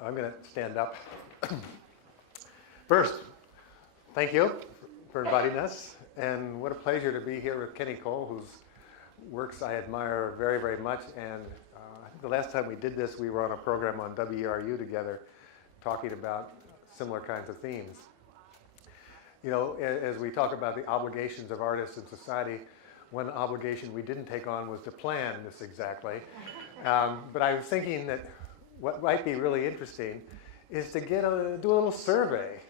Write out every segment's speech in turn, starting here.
I'm going to stand up. First, thank you for inviting us, and what a pleasure to be here with Kenny Cole, whose works I admire very, very much. And I think the last time we did this, we were on a program on WRU together, talking about similar kinds of themes. You know, as we talk about the obligations of artists in society, one obligation we didn't take on was to plan this exactly. But I was thinking that what might be really interesting is to do a little survey.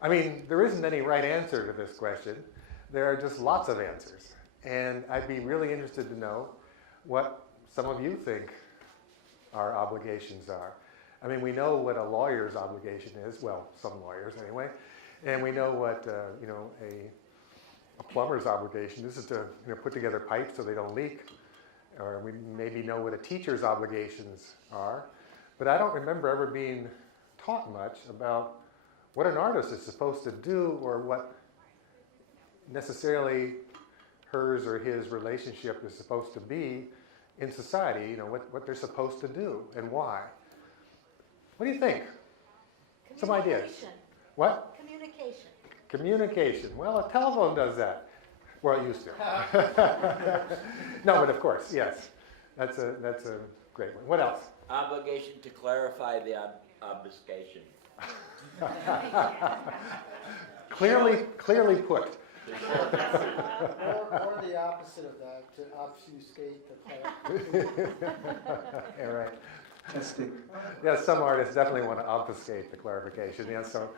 I mean, there isn't any right answer to this question. There are just lots of answers. And I'd be really interested to know what some of you think our obligations are. I mean, we know what a lawyer's obligation is, well, some lawyers anyway, and we know what a plumber's obligation is to put together pipes so they don't leak, or we maybe know what a teacher's obligations are, but I don't remember ever being taught much about what an artist is supposed to do or what necessarily hers or his relationship is supposed to be in society, you know, what they're supposed to do and why. What do you think? Some ideas. What? Communication. Communication. Well, a telephone does that. Well, it used to. No, but of course, yes. That's a great one. What else? Obligation to clarify the obfuscation. Clearly put. Or the opposite of that, to obfuscate the clarification. Yeah, right. Testing. Yeah, some artists definitely want to obfuscate the clarification. Yeah, so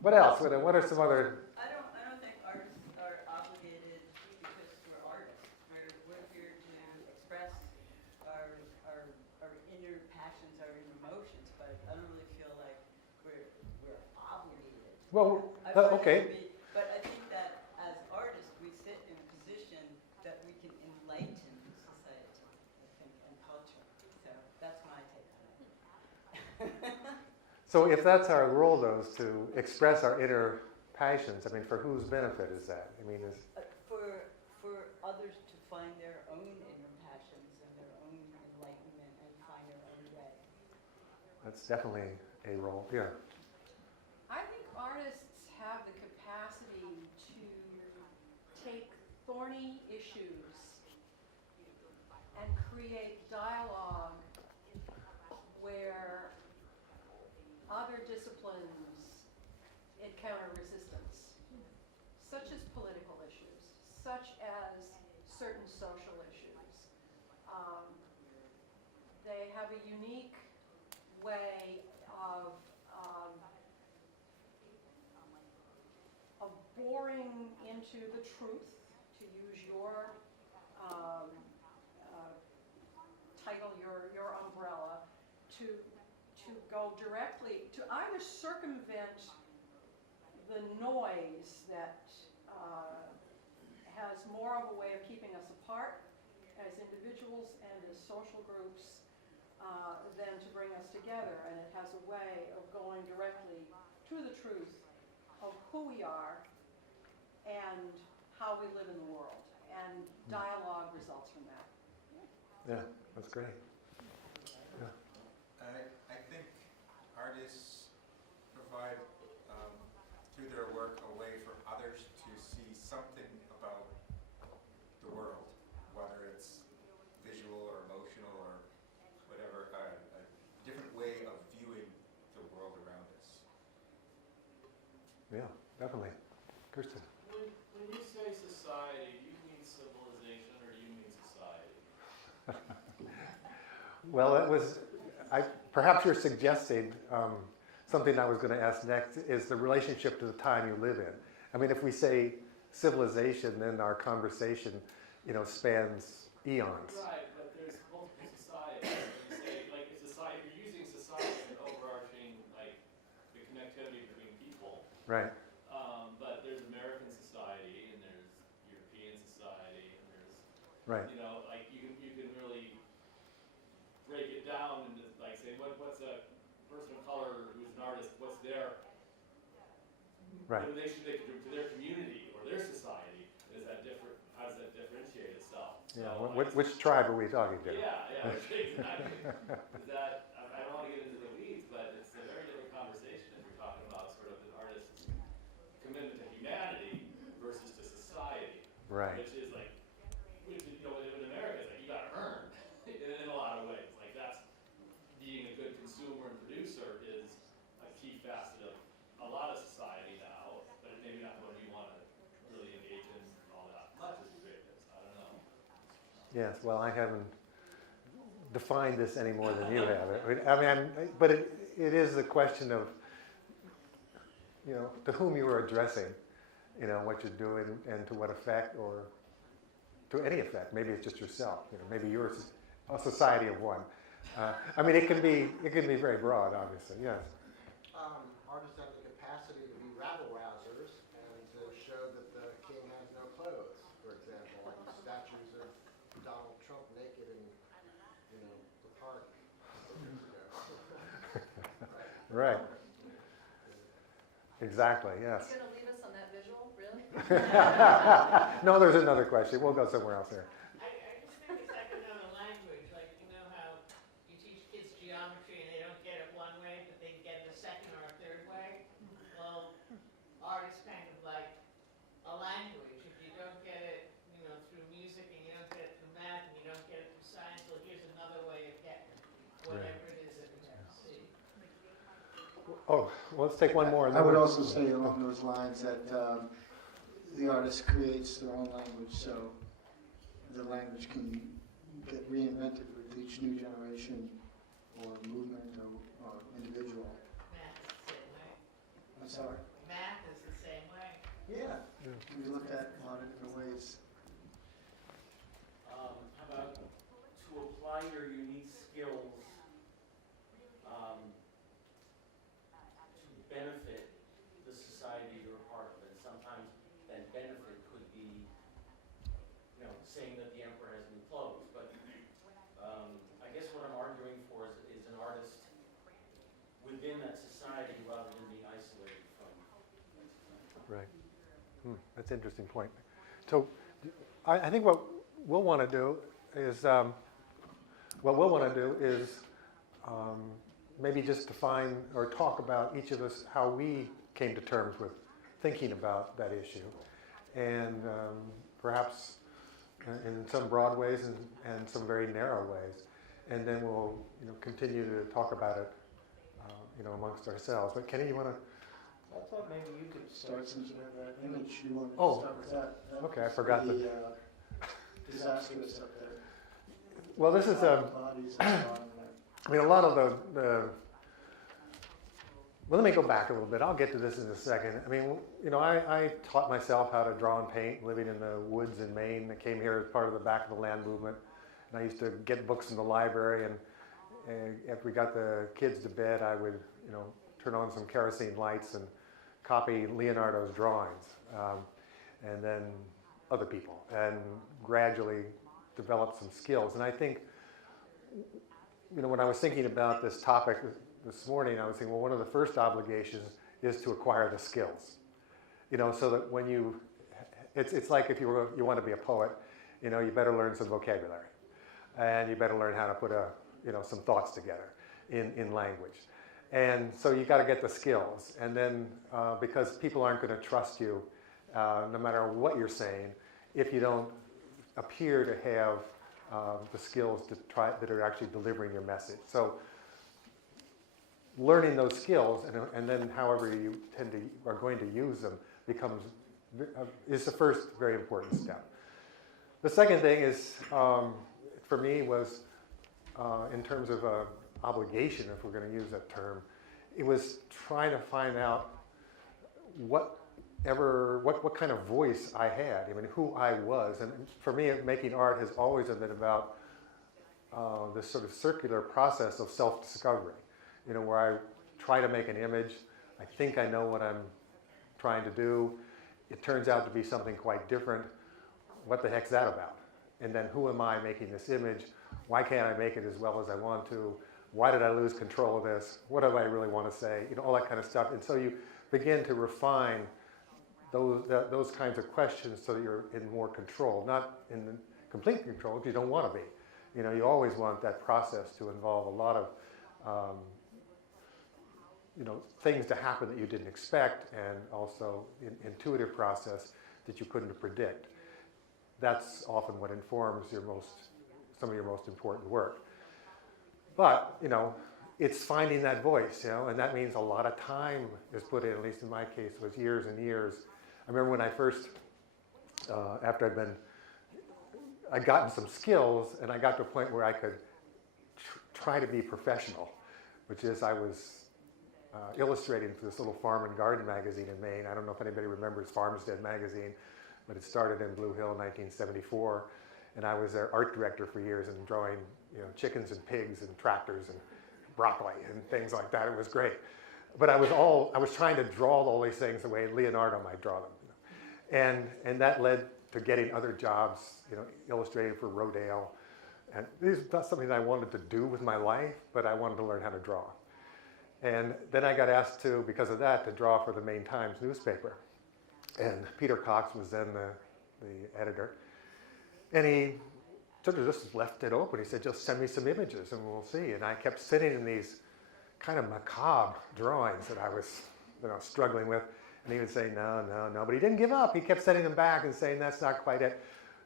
what else? What are some other? I don't think artists are obligated because we're artists. We're here to express our inner passions, our inner emotions, but I don't really feel like we're obligated. Well, okay. But I think that as artists, we sit in a position that we can enlighten society, I think, and culture. So that's my take on it. So if that's our role, though, is to express our inner passions, I mean, for whose benefit is that? I mean, For others to find their own inner passions and their own enlightenment and find their own way. that's definitely a role. Yeah. I think artists have the capacity to take thorny issues and create dialogue where other disciplines encounter resistance, such as political issues, such as certain social issues. They have a unique way of boring into the truth, to use your title, your umbrella, to go directly, to either circumvent the noise that has more of a way of keeping us apart as individuals and as social groups than to bring us together. And it has a way of going directly to the truth of who we are and how we live in the world. And dialogue results from that. Yeah, that's great. Yeah. I think artists provide, through their work, a way for others to see something about the world, whether it's visual or emotional or whatever, a different way of viewing the world around us. Yeah, definitely. Kirsten. When you say society, do you mean civilization or do you mean society? Well, perhaps you're suggesting something I was going to ask next is the relationship to the time you live in. I mean, if we say civilization, then our conversation, spans eons. Right, but there's multiple societies. You say, like, society, you're using society as an overarching, like, the connectivity between people. Right. But there's American society and there's European society and there's, Right. like you can really break it down and just, like, say what's a person of color who's an artist, what's their Right. relation to their community or their society? Is that different? How does that differentiate itself? Yeah. So Which tribe are we talking to? Yeah, exactly. Is that, I don't want to get into the weeds, but it's a very different conversation if you're talking about sort of an artist's commitment to humanity versus to society. Right. Which is like, in America, it's like you gotta earn in a lot of ways. Like that's, being a good consumer and producer is a key facet of a lot of society now, but it maybe not what you want to really engage in all that much as creatives. I don't know. Yes, well, I haven't defined this any more than you have. But it is the question of, to whom you are addressing, what you're doing and to what effect, or to any effect. Maybe it's just yourself. Maybe you're a society of one. It can be very broad, obviously. Yes. Artists have the capacity to be rabble-rousers and to show that the king has no clothes, for example, like the statues of Donald Trump naked in, the park years ago. Right. Exactly. Yes. You're gonna leave us on that visual, really? No, there's another question. We'll go somewhere else here. I just think it's like another language, like how you teach kids geometry and they don't get it one way, but they get it a second or a third way. Well, art is kind of like a language. If you don't get it, through music, and you don't get it through math, and you don't get it through science, well, here's another way of getting whatever it is that we have to see. Oh, well, let's take one more. I would also say along those lines that the artist creates their own language, so the language can get reinvented with each new generation or movement or individual. Math is the same way. I'm sorry? Math is the same way. Yeah. We look at a lot of different ways. How about to apply your unique skills to benefit the society you're a part of? And sometimes that benefit could be, saying that the emperor has new clothes. But I guess what I'm arguing for is an artist within that society rather than being isolated from that society. Right. That's an interesting point. So I think what we'll want to do is, maybe just define or talk about each of us how we came to terms with thinking about that issue. And perhaps in some broad ways and some very narrow ways. And then we'll continue to talk about it amongst ourselves. But Kenny, you want to? I thought maybe you could start since you have that image. You wanted to start with that. Okay, I forgot the disastrous up there. Well, this is bodies and so on. a lot of the well, let me go back a little bit. I'll get to this in a second. I taught myself how to draw and paint living in the woods in Maine. I came here as part of the Back of the Land movement. And I used to get books in the library, and after we got the kids to bed, I would, turn on some kerosene lights and copy Leonardo's drawings, and then other people, and gradually develop some skills. And I think, when I was thinking about this topic this morning, I was thinking, well, one of the first obligations is to acquire the skills, so that when it's like if you want to be a poet, you better learn some vocabulary, and you better learn how to put some thoughts together in language. And so you got to get the skills, and then because people aren't going to trust you, no matter what you're saying, if you don't appear to have the skills that are actually delivering your message. So learning those skills, and then however you are going to use them is the first very important step. The second thing is, for me, was in terms of obligation, if we're going to use that term, it was trying to find out what kind of voice I had, who I was. And for me, making art has always been about this sort of circular process of self-discovery, where I try to make an image, I think I know what I'm trying to do, it turns out to be something quite different. What the heck's that about? And then who am I making this image? Why can't I make it as well as I want to? Why did I lose control of this? What do I really want to say? All that kind of stuff. And so you begin to refine those kinds of questions so that you're in more control, complete control if you don't want to be. You know, you always want that process to involve a lot of you know, things to happen that you didn't expect, and also intuitive process that you couldn't predict. That's often what informs some of your most important work. But, you know, it's finding that voice, you know, and that means a lot of time is put in, at least in my case, was years and years. I remember when I first, after I'd gotten some skills, and I got to a point where I could try to be professional, which is I was illustrating for this little farm and garden magazine in Maine. I don't know if anybody remembers Farmstead magazine, but it started in Blue Hill in 1974, and I was their art director for years and drawing, you know, chickens and pigs and tractors and broccoli and things like that. It was great. But I was trying to draw all these things the way Leonardo might draw them. You know? And that led to getting other jobs, you know, illustrating for Rodale. And this is not something that I wanted to do with my life, but I wanted to learn how to draw. And then I got asked to, because of that, to draw for the Maine Times newspaper. And Peter Cox was then the editor. And he sort of just left it open. He said, just send me some images and we'll see. And I kept sitting in these kind of macabre drawings that I was, you know, struggling with. And he would say, no, no, no. But he didn't give up. He kept sending them back and saying, that's not quite it.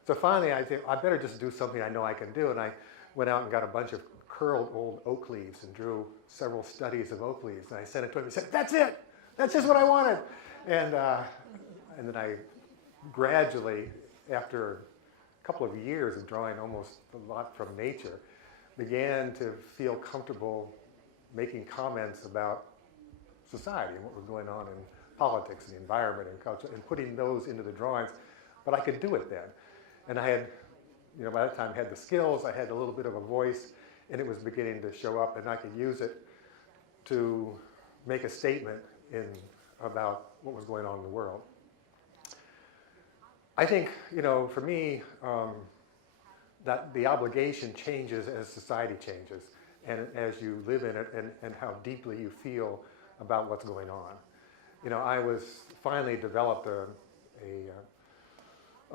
So finally, I think, I better just do something I know I can do. And I went out and got a bunch of curled old oak leaves and drew several studies of oak leaves. And I sent it to him. He said, that's it. That's just what I wanted. And then I gradually, after a couple of years of drawing almost a lot from nature, began to feel comfortable making comments about society and what was going on in politics and the environment and culture, and putting those into the drawings. But I could do it then. And I had, you know, by that time, had the skills, I had a little bit of a voice, and it was beginning to show up, and I could use it to make a statement about what was going on in the world. I think, you know, for me, that the obligation changes as society changes, and as you live in it, and how deeply you feel about what's going on. You know, I finally developed a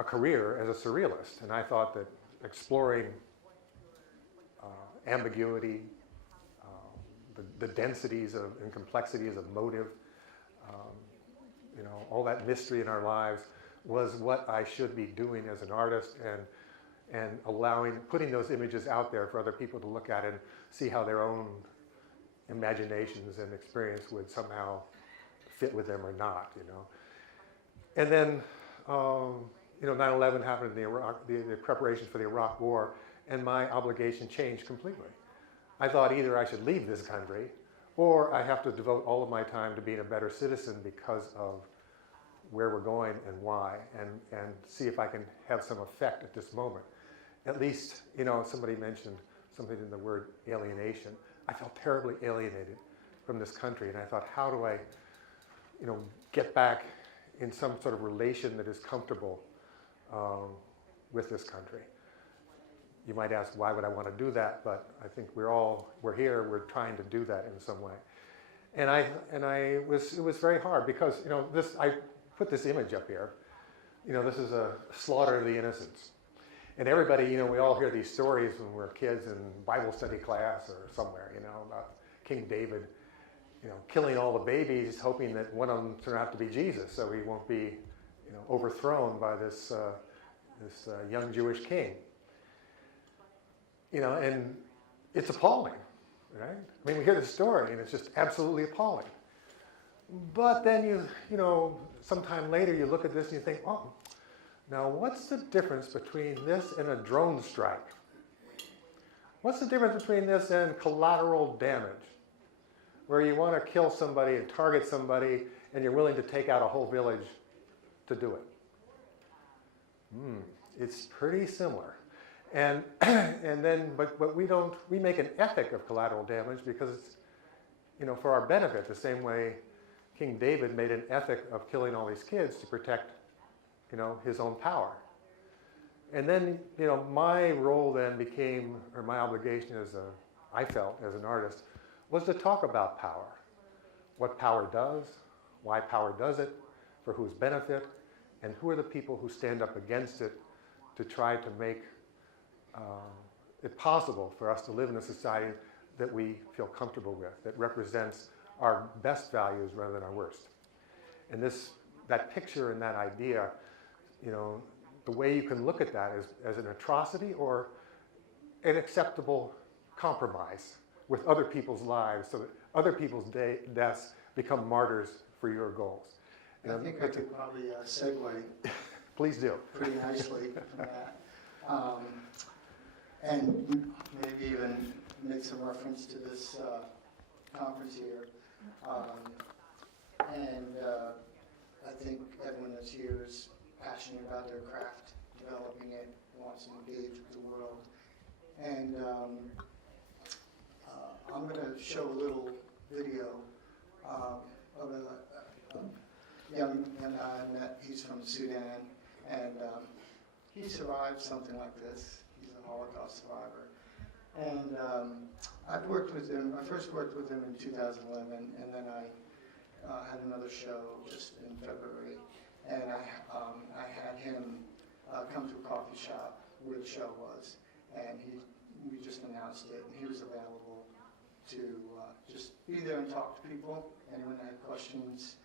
career as a surrealist, and I thought that exploring ambiguity, the densities and complexities of motive, you know, all that mystery in our lives was what I should be doing as an artist, and putting those images out there for other people to look at and see how their own imaginations and experience would somehow fit with them or not, you know. And then, you know, 9/11 happened in the preparation for the Iraq War, and my obligation changed completely. I thought either I should leave this country, or I have to devote all of my time to being a better citizen because of where we're going and why, and see if I can have some effect at this moment. At least, you know, somebody mentioned something in the word alienation. I felt terribly alienated from this country, and I thought, how do I, you know, get back in some sort of relation that is comfortable with this country? You might ask, why would I want to do that? But I think we're here, we're trying to do that in some way. And it was very hard because, you know, I put this image up here. You know, this is a slaughter of the innocents. And everybody, you know, we all hear these stories when we're kids in Bible study class or somewhere, you know, about King David, you know, killing all the babies, hoping that one of them turned out to be Jesus, so he won't be, you know, overthrown by this young Jewish king. You know, and it's appalling, right? I mean, we hear the story, and it's just absolutely appalling. But then you know, sometime later you look at this and you think, oh, now what's the difference between this and a drone strike? What's the difference between this and collateral damage, where you want to kill somebody and target somebody, and you're willing to take out a whole village to do it? It's pretty similar. And then, but we make an ethic of collateral damage because it's, you know, for our benefit, the same way King David made an ethic of killing all these kids to protect, you know, his own power. And then, you know, my role then became, or my obligation I felt as an artist, was to talk about power. What power does, why power does it, for whose benefit, and who are the people who stand up against it to try to make it possible for us to live in a society that we feel comfortable with, that represents our best values rather than our worst. And that picture and that idea, you know, the way you can look at that is as an atrocity or an acceptable compromise with other people's lives so that other people's deaths become martyrs for your goals. You know, I think I could probably segue please do. pretty nicely from that. And maybe even make some reference to this conference here. I think everyone that's here is passionate about their craft, developing it, wants to engage with the world. And I'm going to show a little video of a young guy I met. He's from Sudan, and he survived something like this. He's a Holocaust survivor. And I've worked with him. I first worked with him in 2011, and then I had another show just in February, and I had him come to a coffee shop where the show was, and we just announced it, and he was available to just be there and talk to people, anyone that had questions.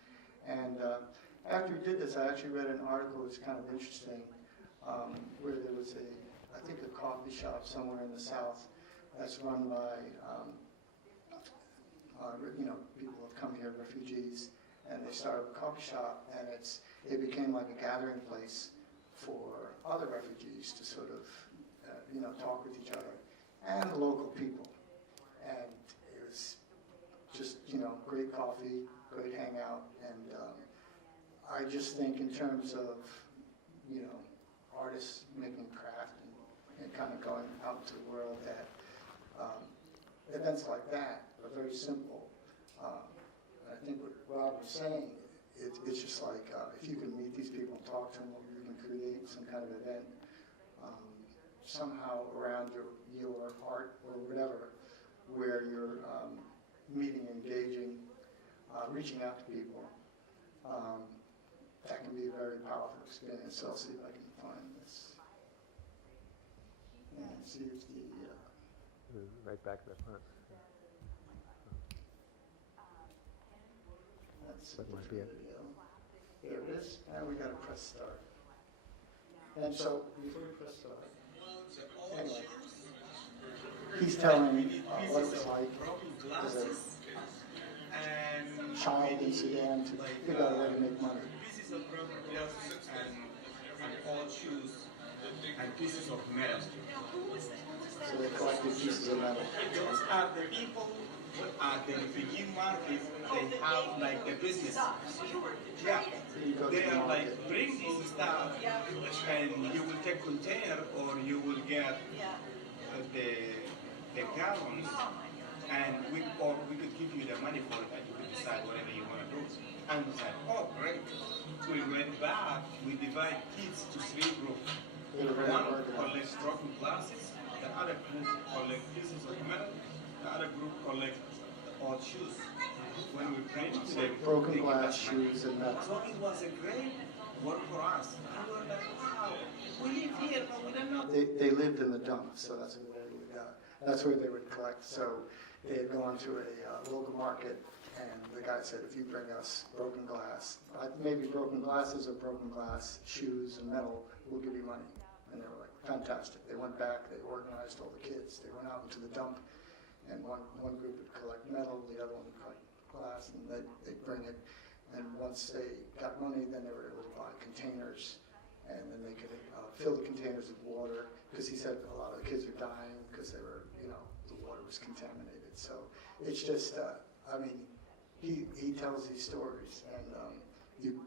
And after we did this, I actually read an article that was kind of interesting, where there was I think a coffee shop somewhere in the South that's run by, people who have come here, refugees, and they started a coffee shop, and it became like a gathering place for other refugees to sort of, talk with each other and the local people. And it was just, great coffee, great hangout, and I just think in terms of, artists making craft and kind of going out into the world, that events like that are very simple. I think what Rob was saying, it's just like if you can meet these people and talk to them, or you can create some kind of event somehow around your art or whatever, where you're meeting, engaging, reaching out to people. That can be a very powerful experience. So I'll see if I can find this. And see if Right back to that front. that's That might be it. Here it is, and we gotta press start. And so, before we press start, anyway, he's telling me what it was like as a child in Sudan to figure out a way to make money. Pieces of broken glasses and old shoes and pieces of metal. So they collected pieces of metal. Those are the people at the refugee market. They have like the business. Yeah, they are like bring this stuff, and you will take container or you will get the gallons, and we could give you the money for it, and you could decide whatever you want to do. And we said, oh great. We went back. We divide kids to 3 groups. One collects broken glasses, the other group collects pieces of metal, the other group collects old shoes. When we prayed to them, Broken glass, shoes, and metal. so it was a great work for us. We were like, wow, we live here, but we don't know. They lived in the dump, so that's where they would collect. So they had gone to a local market, and the guy said, if you bring us broken glass, maybe broken glasses or broken glass, shoes, and metal, we'll give you money. And they were like, fantastic. They went back, they organized all the kids, they went out into the dump, and one group would collect metal, the other one would collect glass, and they'd bring it. And once they got money, then they were able to buy containers, and then they could fill the containers with water, because he said a lot of the kids were dying because they were, the water was contaminated. So it's just, he tells these stories, and you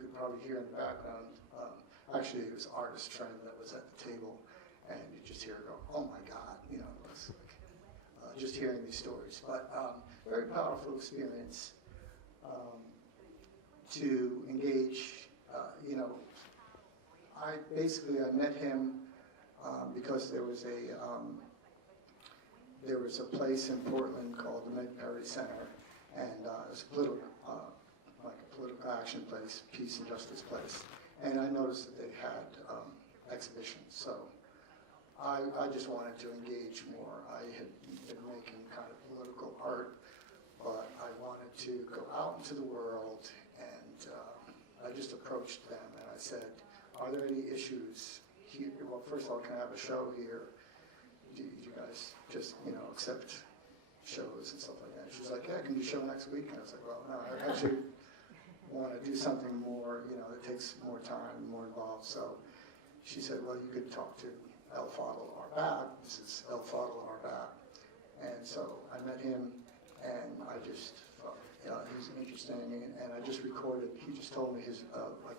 could probably hear in the background, actually it was artist friend that was at the table, and you just hear her go, oh my God, it's like, just hearing these stories. But very powerful experience to engage, I met him because there was a place in Portland called the Mid-Perry Center, and it was like a political action place, peace and justice place. And I noticed that they had exhibitions, so I just wanted to engage more. I had been making kind of political art, but I wanted to go out into the world, and I just approached them and I said, are there any issues here? Well, first of all, can I have a show here? Do you guys just, accept shows and stuff like that? She's like, yeah, can you show next week? And I was like, well, no, I actually want to do something more, that takes more time, more involved. So she said, well, you could talk to El Fadl Arbab. This is El Fadl Arbab. And so I met him, and I just thought, he was interesting, and I just recorded. He just told me his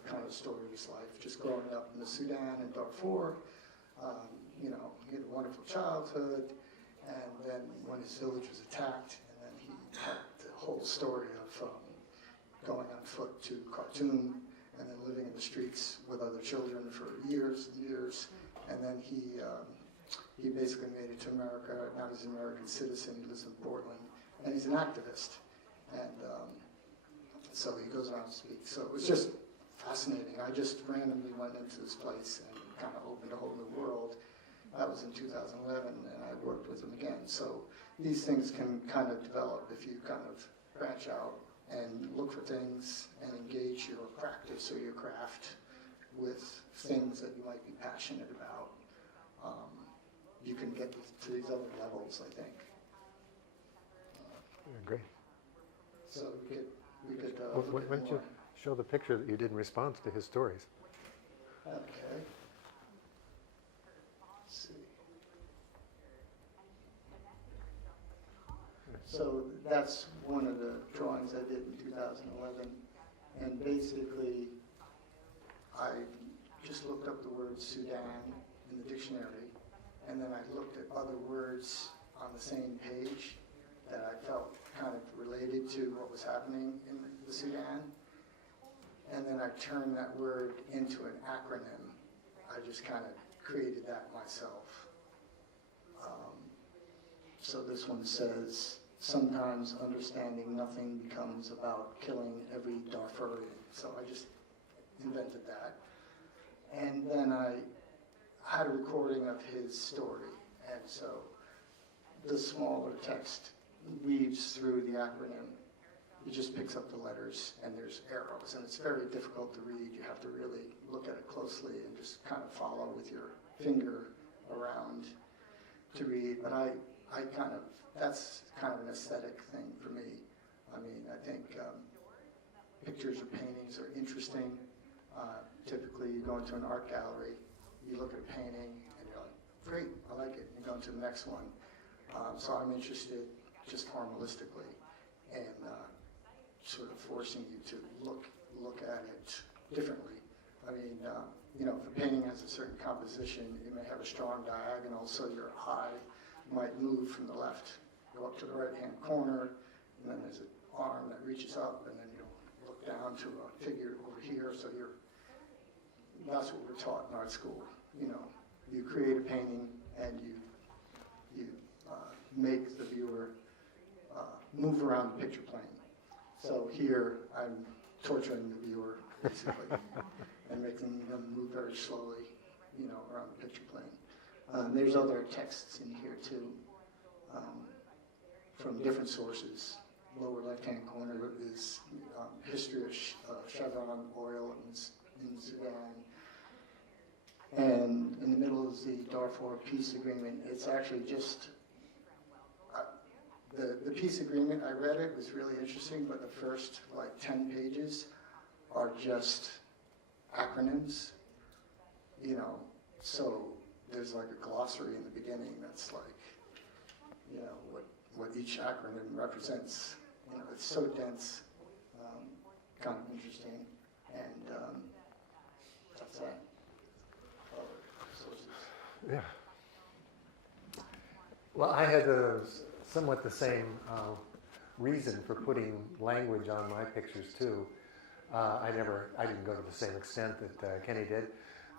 kind of story of his life, just growing up in the Sudan and Darfur. He had a wonderful childhood, and then when his village was attacked, and then he had the whole story of going on foot to Khartoum, and then living in the streets with other children for years and years, and then he basically made it to America. Now he's an American citizen. He lives in Portland, and he's an activist. And so he goes around and speaks. So it was just fascinating. I just randomly went into this place and kind of opened a whole new world. That was in 2011, and I worked with him again. So these things can kind of develop if you kind of branch out and look for things and engage your practice or your craft with things that you might be passionate about. You can get to these other levels, I think. Great. So we could Why look at don't you more. show the picture that you did in response to his stories? Okay. Let's see. So that's one of the drawings I did in 2011, and basically I just looked up the word Sudan in the dictionary, and then I looked at other words on the same page that I felt kind of related to what was happening in the Sudan, and then I turned that word into an acronym. I just kind of created that myself. So this one says, sometimes understanding nothing becomes about killing every Darfurian. So I just invented that. And then I had a recording of his story. And so the smaller text weaves through the acronym. It just picks up the letters, and there's arrows. And it's very difficult to read. You have to really look at it closely and just kind of follow with your finger around to read. But that's kind of an aesthetic thing for me. I mean, I think pictures or paintings are interesting. Typically, you go into an art gallery, you look at a painting, and you're like, great, I like it. You go into the next one. So I'm interested just formalistically and sort of forcing you to look at it differently. I mean, if a painting has a certain composition, it may have a strong diagonal, so your eye might move from the left, go up to the right-hand corner, and then there's an arm that reaches up, and then you'll look down to a figure over here. So that's what we're taught in art school. You create a painting and you make the viewer move around the picture plane. So here I'm torturing the viewer basically and making them move very slowly, around the picture plane. There's other texts in here too, from different sources. Lower left-hand corner is history of Chevron oil in Sudan. And in the middle is the Darfur peace agreement. It's actually just, the peace agreement, I read it, was really interesting, but the first 10 pages are just acronyms, so there's a glossary in the beginning that's what each acronym represents. It's so dense, kind of interesting, and that's that. Other sources. Yeah. Well, I had somewhat the same reason for putting language on my pictures too. I didn't go to the same extent that Kenny did.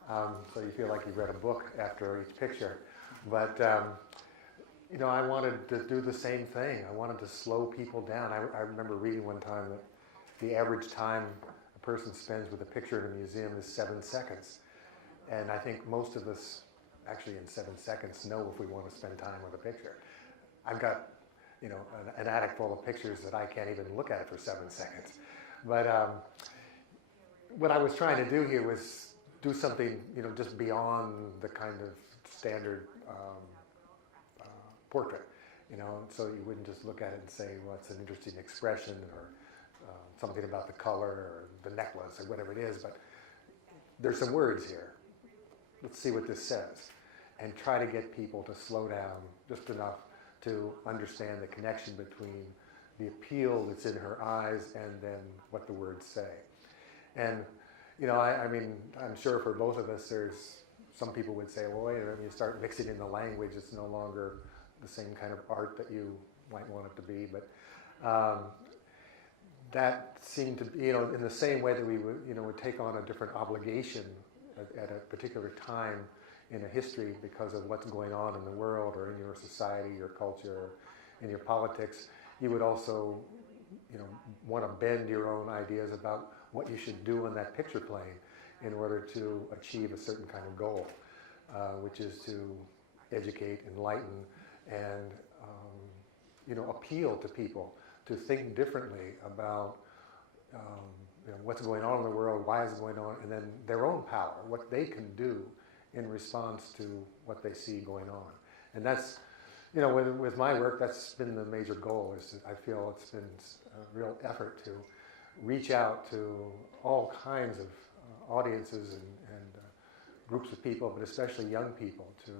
So you feel like you've read a book after each picture. But I wanted to do the same thing. I wanted to slow people down. I remember reading one time that the average time a person spends with a picture in a museum is 7 seconds. And I think most of us actually in 7 seconds know if we want to spend time with a picture. I've got, you know, an attic full of pictures that I can't even look at it for 7 seconds. But what I was trying to do here was do something, you know, just beyond the kind of standard portrait, you know, so you wouldn't just look at it and say, well, it's an interesting expression or something about the color or the necklace or whatever it is, but there's some words here. Let's see what this says. And try to get people to slow down just enough to understand the connection between the appeal that's in her eyes and then what the words say. And, you know, I mean, I'm sure for both of us, there's some people would say, well, wait a minute, when you start mixing in the language, it's no longer the same kind of art that you might want it to be. But that seemed to be, you know, in the same way that we would, you know, would take on a different obligation at a particular time in a history because of what's going on in the world or in your society, your culture, in your politics, you would also, you know, want to bend your own ideas about what you should do on that picture plane in order to achieve a certain kind of goal, which is to educate, enlighten, and you know, appeal to people to think differently about you know, what's going on in the world, why is it going on, and then their own power, what they can do in response to what they see going on. And that's, you know, with my work, that's been the major goal. Is I feel it's been a real effort to reach out to all kinds of audiences and groups of people, but especially young people, to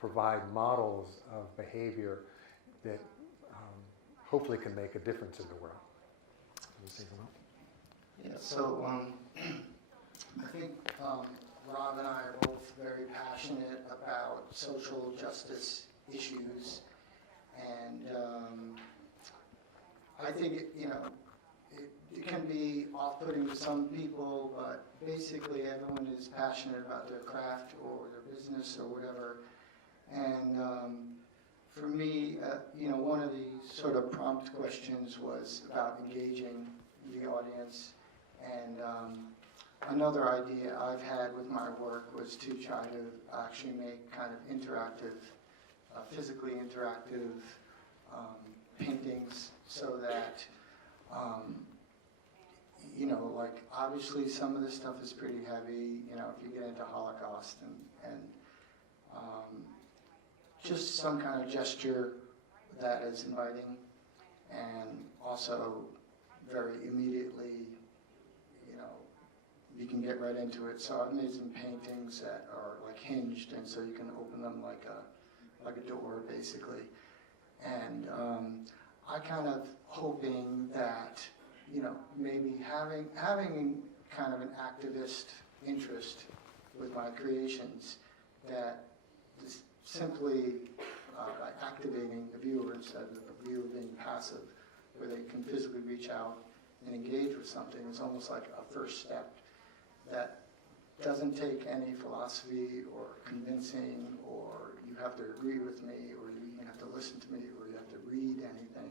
provide models of behavior that hopefully can make a difference in the world. Can you say something? Yeah, so I think Rob and I are both very passionate about social justice issues, and I think you know, it can be off-putting to some people, but basically everyone is passionate about their craft or their business or whatever. And for me, you know, one of the sort of prompt questions was about engaging the audience. And another idea I've had with my work was to try to actually make kind of interactive, physically interactive paintings so that, you know, like obviously some of this stuff is pretty heavy, you know, if you get into Holocaust and just some kind of gesture that is inviting and also very immediately, you know, you can get right into it. So I've made some paintings that are like hinged, and so you can open them like a door basically. And I kind of hoping that, you know, maybe having kind of an activist interest with my creations, that just simply by activating the viewer instead of the viewer being passive, where they can physically reach out and engage with something, is almost like a first step that doesn't take any philosophy or convincing, or you have to agree with me, or you even have to listen to me, or you have to read anything.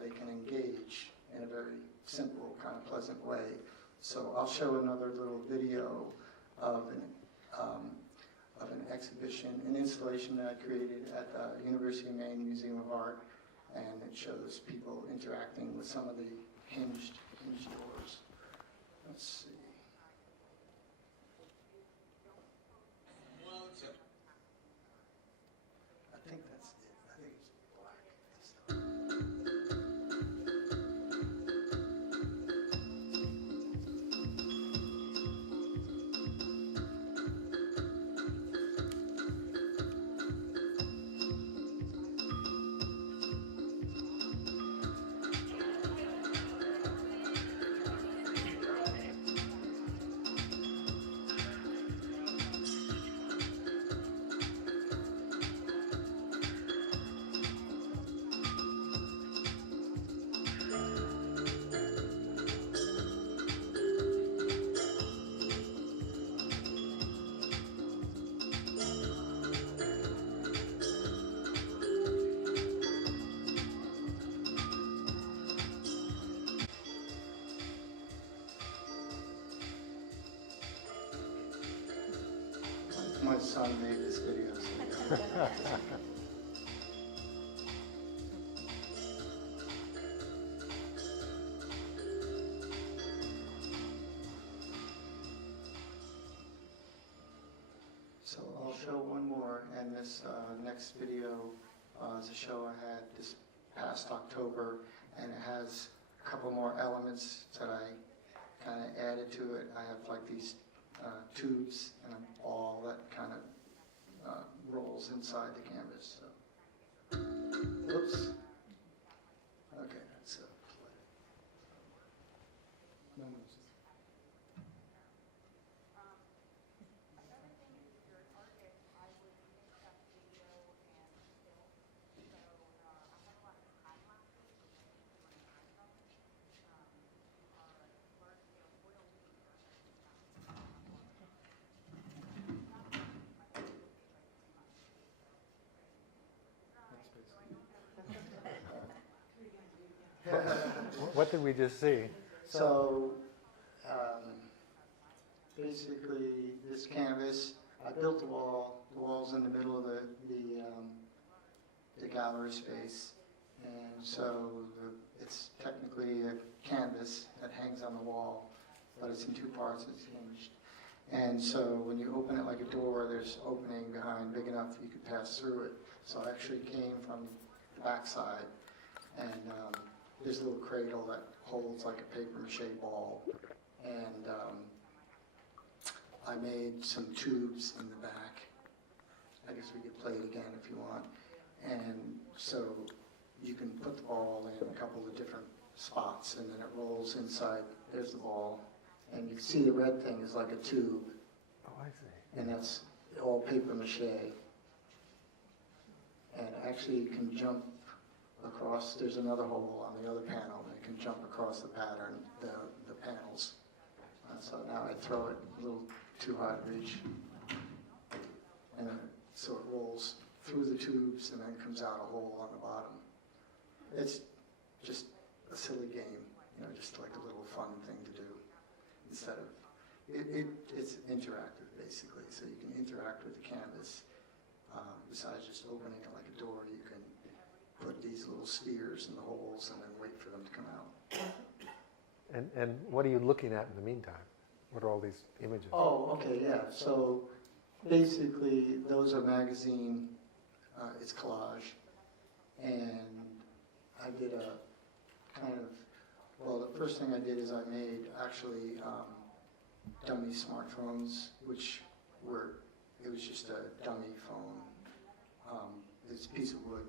They can engage in a very simple, kind of pleasant way. So I'll show another little video of an exhibition, an installation that I created at the University of Maine Museum of Art, and it shows people interacting with some of the hinged doors. Let's see. I think that's it. I think it's black. My son made this video. So. So I'll show one more, and this next video is a show I had this past October, and it has a couple more elements that I kind of added to it. I have like these tubes and a ball that kind of rolls inside the canvas. So. Oops. Okay, that's play. No, no, it's- What did we just see? So, basically, this canvas, I built the wall. The wall's in the middle of the gallery space, and so it's technically a canvas that hangs on the wall, but it's in two parts. It's hinged, and so when you open it like a door, there's opening behind big enough you could pass through it. So I actually came from the backside, and there's a little cradle that holds like a paper mache ball, and I made some tubes in the back. I guess we could play it again if you want. And so you can put the ball in a couple of different spots, and then it rolls inside. There's the ball, and you can see the red thing is like a tube, Oh, I see. and that's all paper mache. And actually you can jump across, there's another hole on the other panel, and it can jump across the pattern, the panels. And so now I throw it a little too high to reach. And so it rolls through the tubes and then comes out a hole on the bottom. It's just a silly game, just like a little fun thing to do. Instead of, it's interactive basically, so you can interact with the canvas. Besides just opening it like a door, you can put these little spheres in the holes and then wait for them to come out. And what are you looking at in the meantime? What are all these images? Oh, okay, yeah. So basically, those are magazine, it's collage. And I did a kind of, well, the first thing I did is I made actually dummy smartphones, which it was just a dummy phone. It's a piece of wood,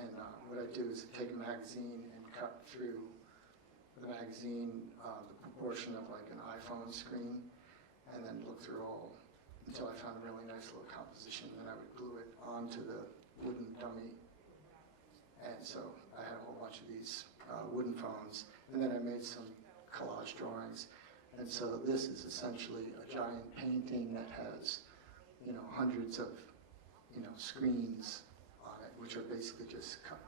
and what I do is I take a magazine and cut through the magazine the proportion of like an iPhone screen, and then look through all until I found a really nice little composition. Then I would glue it onto the wooden dummy, and so I had a whole bunch of these wooden phones, and then I made some collage drawings. And so this is essentially a giant painting that has, hundreds of, screens on it, which are basically just cut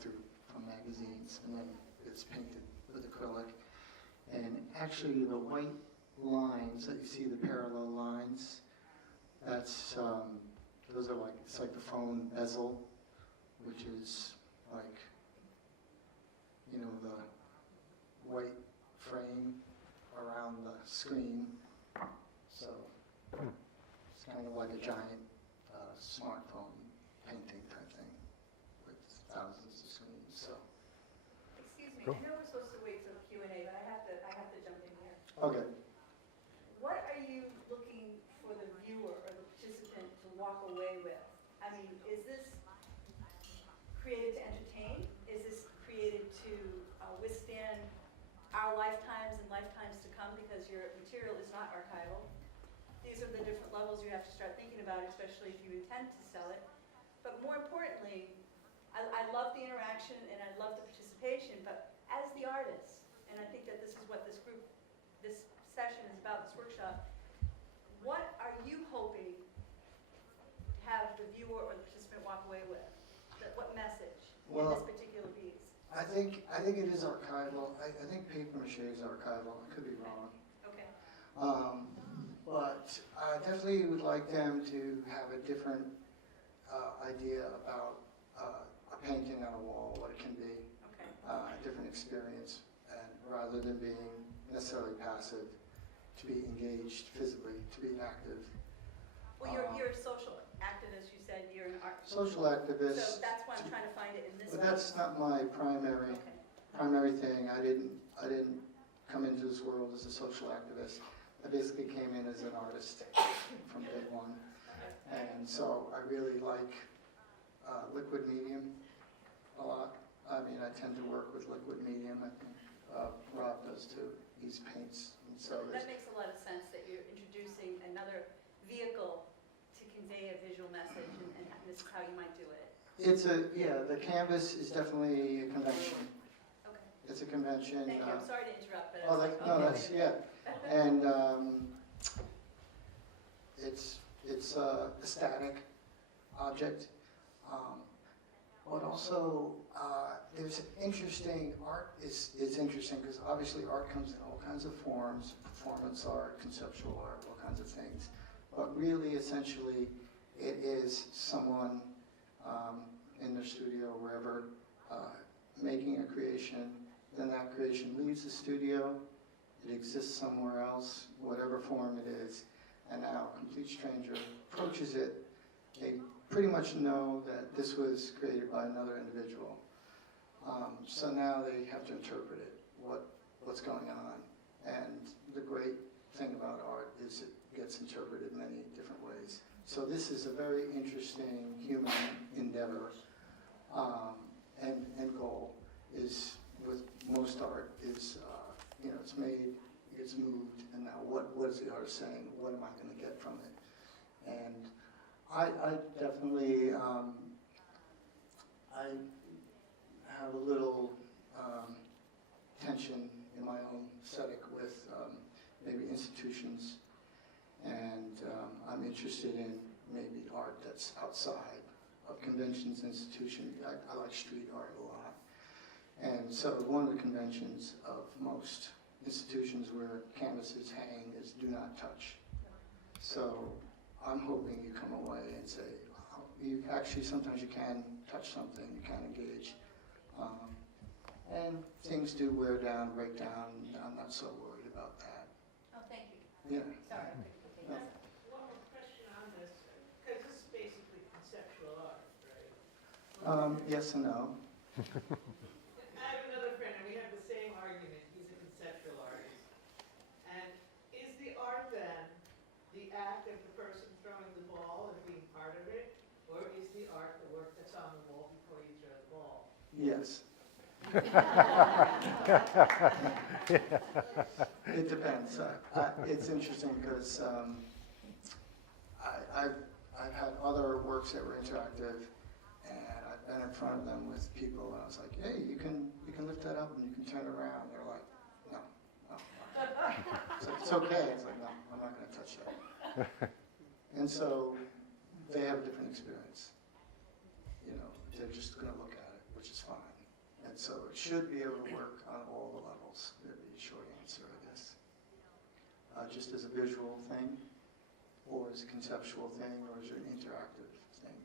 through from magazines, and then it's painted with acrylic. And actually the white lines that you see, the parallel lines, that's, those are like, it's like the phone bezel, which is like, the white frame around the screen. So it's kind of like a giant smartphone painting type thing with thousands of screens. So Excuse me, Cool. I know we're supposed to wait till Q&A, but I have to jump in here. okay. What are you looking for the viewer or the participant to walk away with? I mean, is this created to entertain? Is this created to withstand our lifetimes and lifetimes to come, because your material is not archival? These are the different levels you have to start thinking about, especially if you intend to sell it. But more importantly, I love the interaction and I love the participation, but as the artist, and I think that this is what this session is about, this workshop, what are you hoping to have the viewer or the participant walk away with? What message in Well, this particular piece? I think it is archival. I think paper mache is archival. I could be wrong. Okay. But I I definitely would like them to have a different idea about a painting on a wall, what it can be, Okay. a different experience, and rather than being necessarily passive, to be engaged physically, to be active. Well, you're a social activist, you said you're an art. Social activist. So that's why I'm trying to find it in this. But that's not my primary Okay. primary thing. I didn't come into this world as a social activist. I basically came in as an artist from day one. And so I really like liquid medium a lot. I mean, I tend to work with liquid medium. I think Rob does too. He paints. And so That makes a lot of sense that you're introducing another vehicle to convey a visual message, and this is how you might do it. the canvas is definitely a convention. Okay. It's a convention. Thank you. I'm sorry to interrupt, but I Oh, was that, like, no, okay. that's, yeah. And it's a static object. But also, there's interesting, art is interesting because obviously art comes in all kinds of forms, performance art, conceptual art, all kinds of things. But really, essentially, it is someone in their studio, wherever, making a creation. Then that creation leaves the studio. It exists somewhere else, whatever form it is, and now a complete stranger approaches it. They pretty much know that this was created by another individual. So now they have to interpret it, what's going on. And the great thing about art is it gets interpreted many different ways. So this is a very interesting human endeavor, and goal is, with most art, is it's made, it's moved, and now what is the artist saying? What am I going to get from it? And I definitely, I have a little tension in my own aesthetic with maybe institutions, and I'm interested in maybe art that's outside of conventions, institutions. I like street art a lot. And so one of the conventions of most institutions where canvases hang is do not touch. So I'm hoping you come away and say, oh, you actually, sometimes you can touch something, you can engage. And things do wear down, break down. I'm not so worried about that. Oh, thank you. Yeah. Sorry, I couldn't continue. No. One more question on this, because this is basically conceptual art, right? Yes and no. I have another friend, and we have the same argument. He's a conceptual artist. And is the art then the act of the person throwing the ball and being part of it? Or is the art the work that's on the wall before you throw the ball? Yes. It depends. It's interesting because I've had other works that were interactive, and I've been in front of them with people, and I was like, "Hey, you can lift that up and you can turn it around." They're like, "No, no." So it's okay. It's like, "No, I'm not going to touch that." And so they have a different experience. They're just going to look at it, which is fine. And so it should be able to work on all the levels. Would be a short answer, I guess. Just as a visual thing, or as a conceptual thing, or as an interactive thing.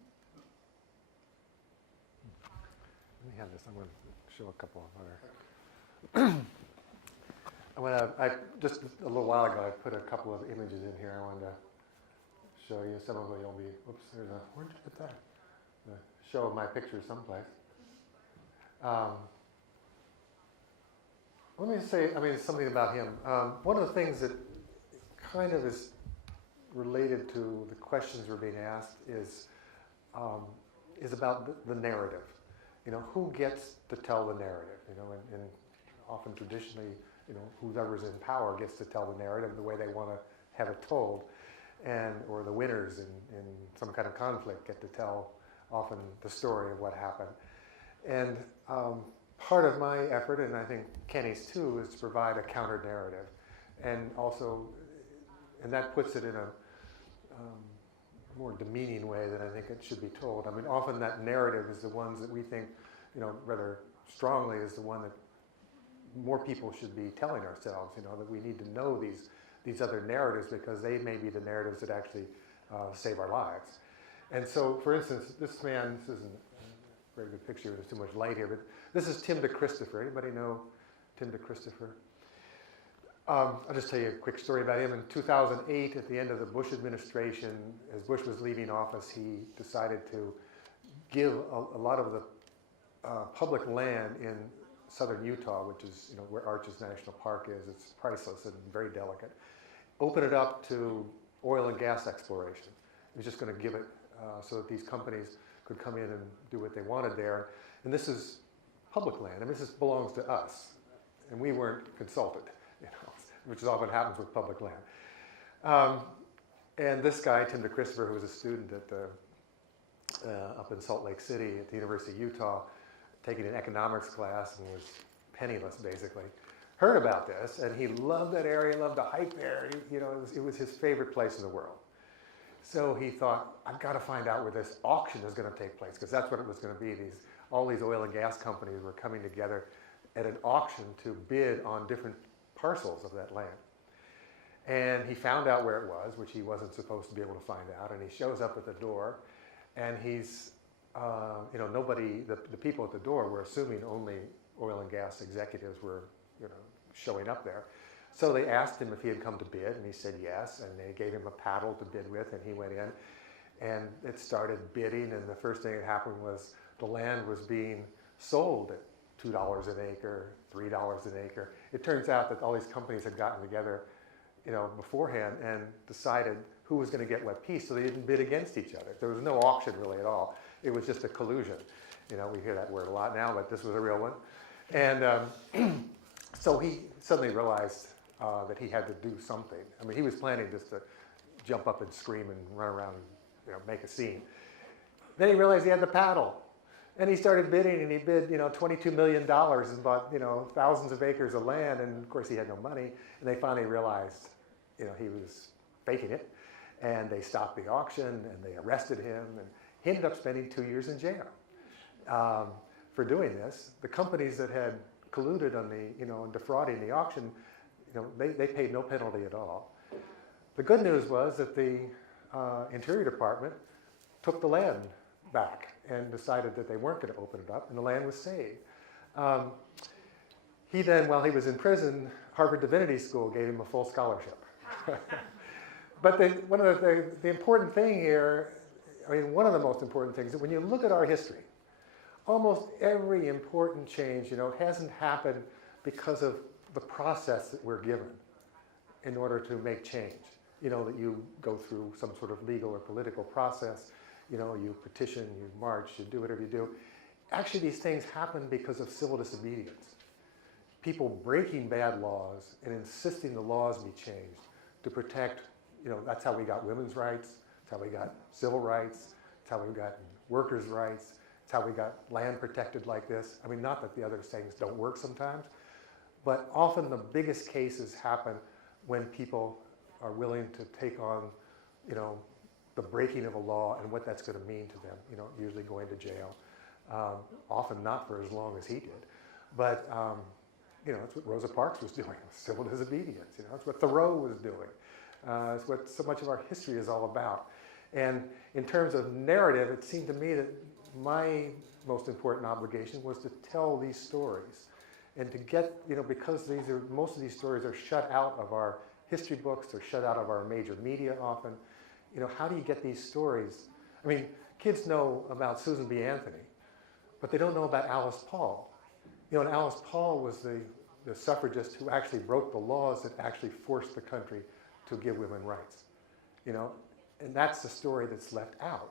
Let me have this. I'm going to show a couple of other. Just a little while ago, I put a couple of images in here. I wanted to show you. Some of them you'll be. Oops, where'd you put that? The show of my pictures someplace. Let me say, something about him. One of the things that kind of is related to the questions we're being asked is about the narrative. Who gets to tell the narrative? And often traditionally, whoever's in power gets to tell the narrative the way they want to have it told, or the winners in some kind of conflict get to tell often the story of what happened. And part of my effort, and I think Kenny's too, is to provide a counter narrative, and that puts it in a more demeaning way than I think it should be told. Often that narrative is the ones that we think, rather strongly is the one that more people should be telling ourselves. That we need to know these other narratives because they may be the narratives that actually save our lives. And so, for instance, this man, this isn't a very good picture, there's too much light here, but this is Tim DeChristopher. Anybody know Tim DeChristopher? I'll just tell you a quick story about him. In 2008, at the end of the Bush administration, as Bush was leaving office, he decided to give a lot of the public land in southern Utah, which is where Arches National Park is. It's priceless and very delicate. Open it up to oil and gas exploration. He was just going to give it so that these companies could come in and do what they wanted there. And this is public land. I mean, this belongs to us, and we weren't consulted, which is often happens with public land. And this guy, Tim DeChristopher, who was a student at up in Salt Lake City at the University of Utah, taking an economics class and was penniless basically, heard about this, and he loved that area, loved to hike there. It was his favorite place in the world. So he thought, I've got to find out where this auction is going to take place, because that's what it was going to be. All these oil and gas companies were coming together at an auction to bid on different parcels of that land. And he found out where it was, which he wasn't supposed to be able to find out, and he shows up at the door, and he's, nobody, the people at the door were assuming only oil and gas executives were, showing up there. So they asked him if he had come to bid, and he said yes, and they gave him a paddle to bid with, and he went in, and it started bidding, and the first thing that happened was the land was being sold at $2 an acre, $3 an acre. It turns out that all these companies had gotten together, beforehand and decided who was going to get what piece, so they didn't bid against each other. There was no auction really at all. It was just a collusion. We hear that word a lot now, but this was a real one. And so he suddenly realized that he had to do something. I mean, he was planning just to jump up and scream and run around and make a scene. Then he realized he had the paddle. And he started bidding, and he bid, $22 million and bought, thousands of acres of land. And of course, he had no money. And they finally realized, he was faking it. And they stopped the auction, and they arrested him. And he ended up spending 2 years in jail for doing this. The companies that had colluded on in defrauding the auction, they paid no penalty at all. The good news was that the Interior Department took the land back and decided that they weren't going to open it up, and the land was saved. He then, while he was in prison, Harvard Divinity School gave him a full scholarship. But one of the important thing here, one of the most important things, when you look at our history, almost every important change, hasn't happened because of the process that we're given in order to make change. That you go through some sort of legal or political process, you petition, you march, you do whatever you do. Actually, these things happen because of civil disobedience. People breaking bad laws and insisting the laws be changed to protect, that's how we got women's rights, that's how we got civil rights, that's how we got workers' rights, that's how we got land protected like this. Not that the other things don't work sometimes, but often the biggest cases happen when people are willing to take on, the breaking of a law and what that's going to mean to them, usually going to jail. Often not for as long as he did. But, that's what Rosa Parks was doing, civil disobedience. It's what Thoreau was doing. It's what so much of our history is all about. And in terms of narrative, it seemed to me that my most important obligation was to tell these stories and to get, because most of these stories are shut out of our history books, they're shut out of our major media often. How do you get these stories? Kids know about Susan B. Anthony, but they don't know about Alice Paul. And Alice Paul was the suffragist who actually broke the laws that actually forced the country to give women rights. And that's the story that's left out.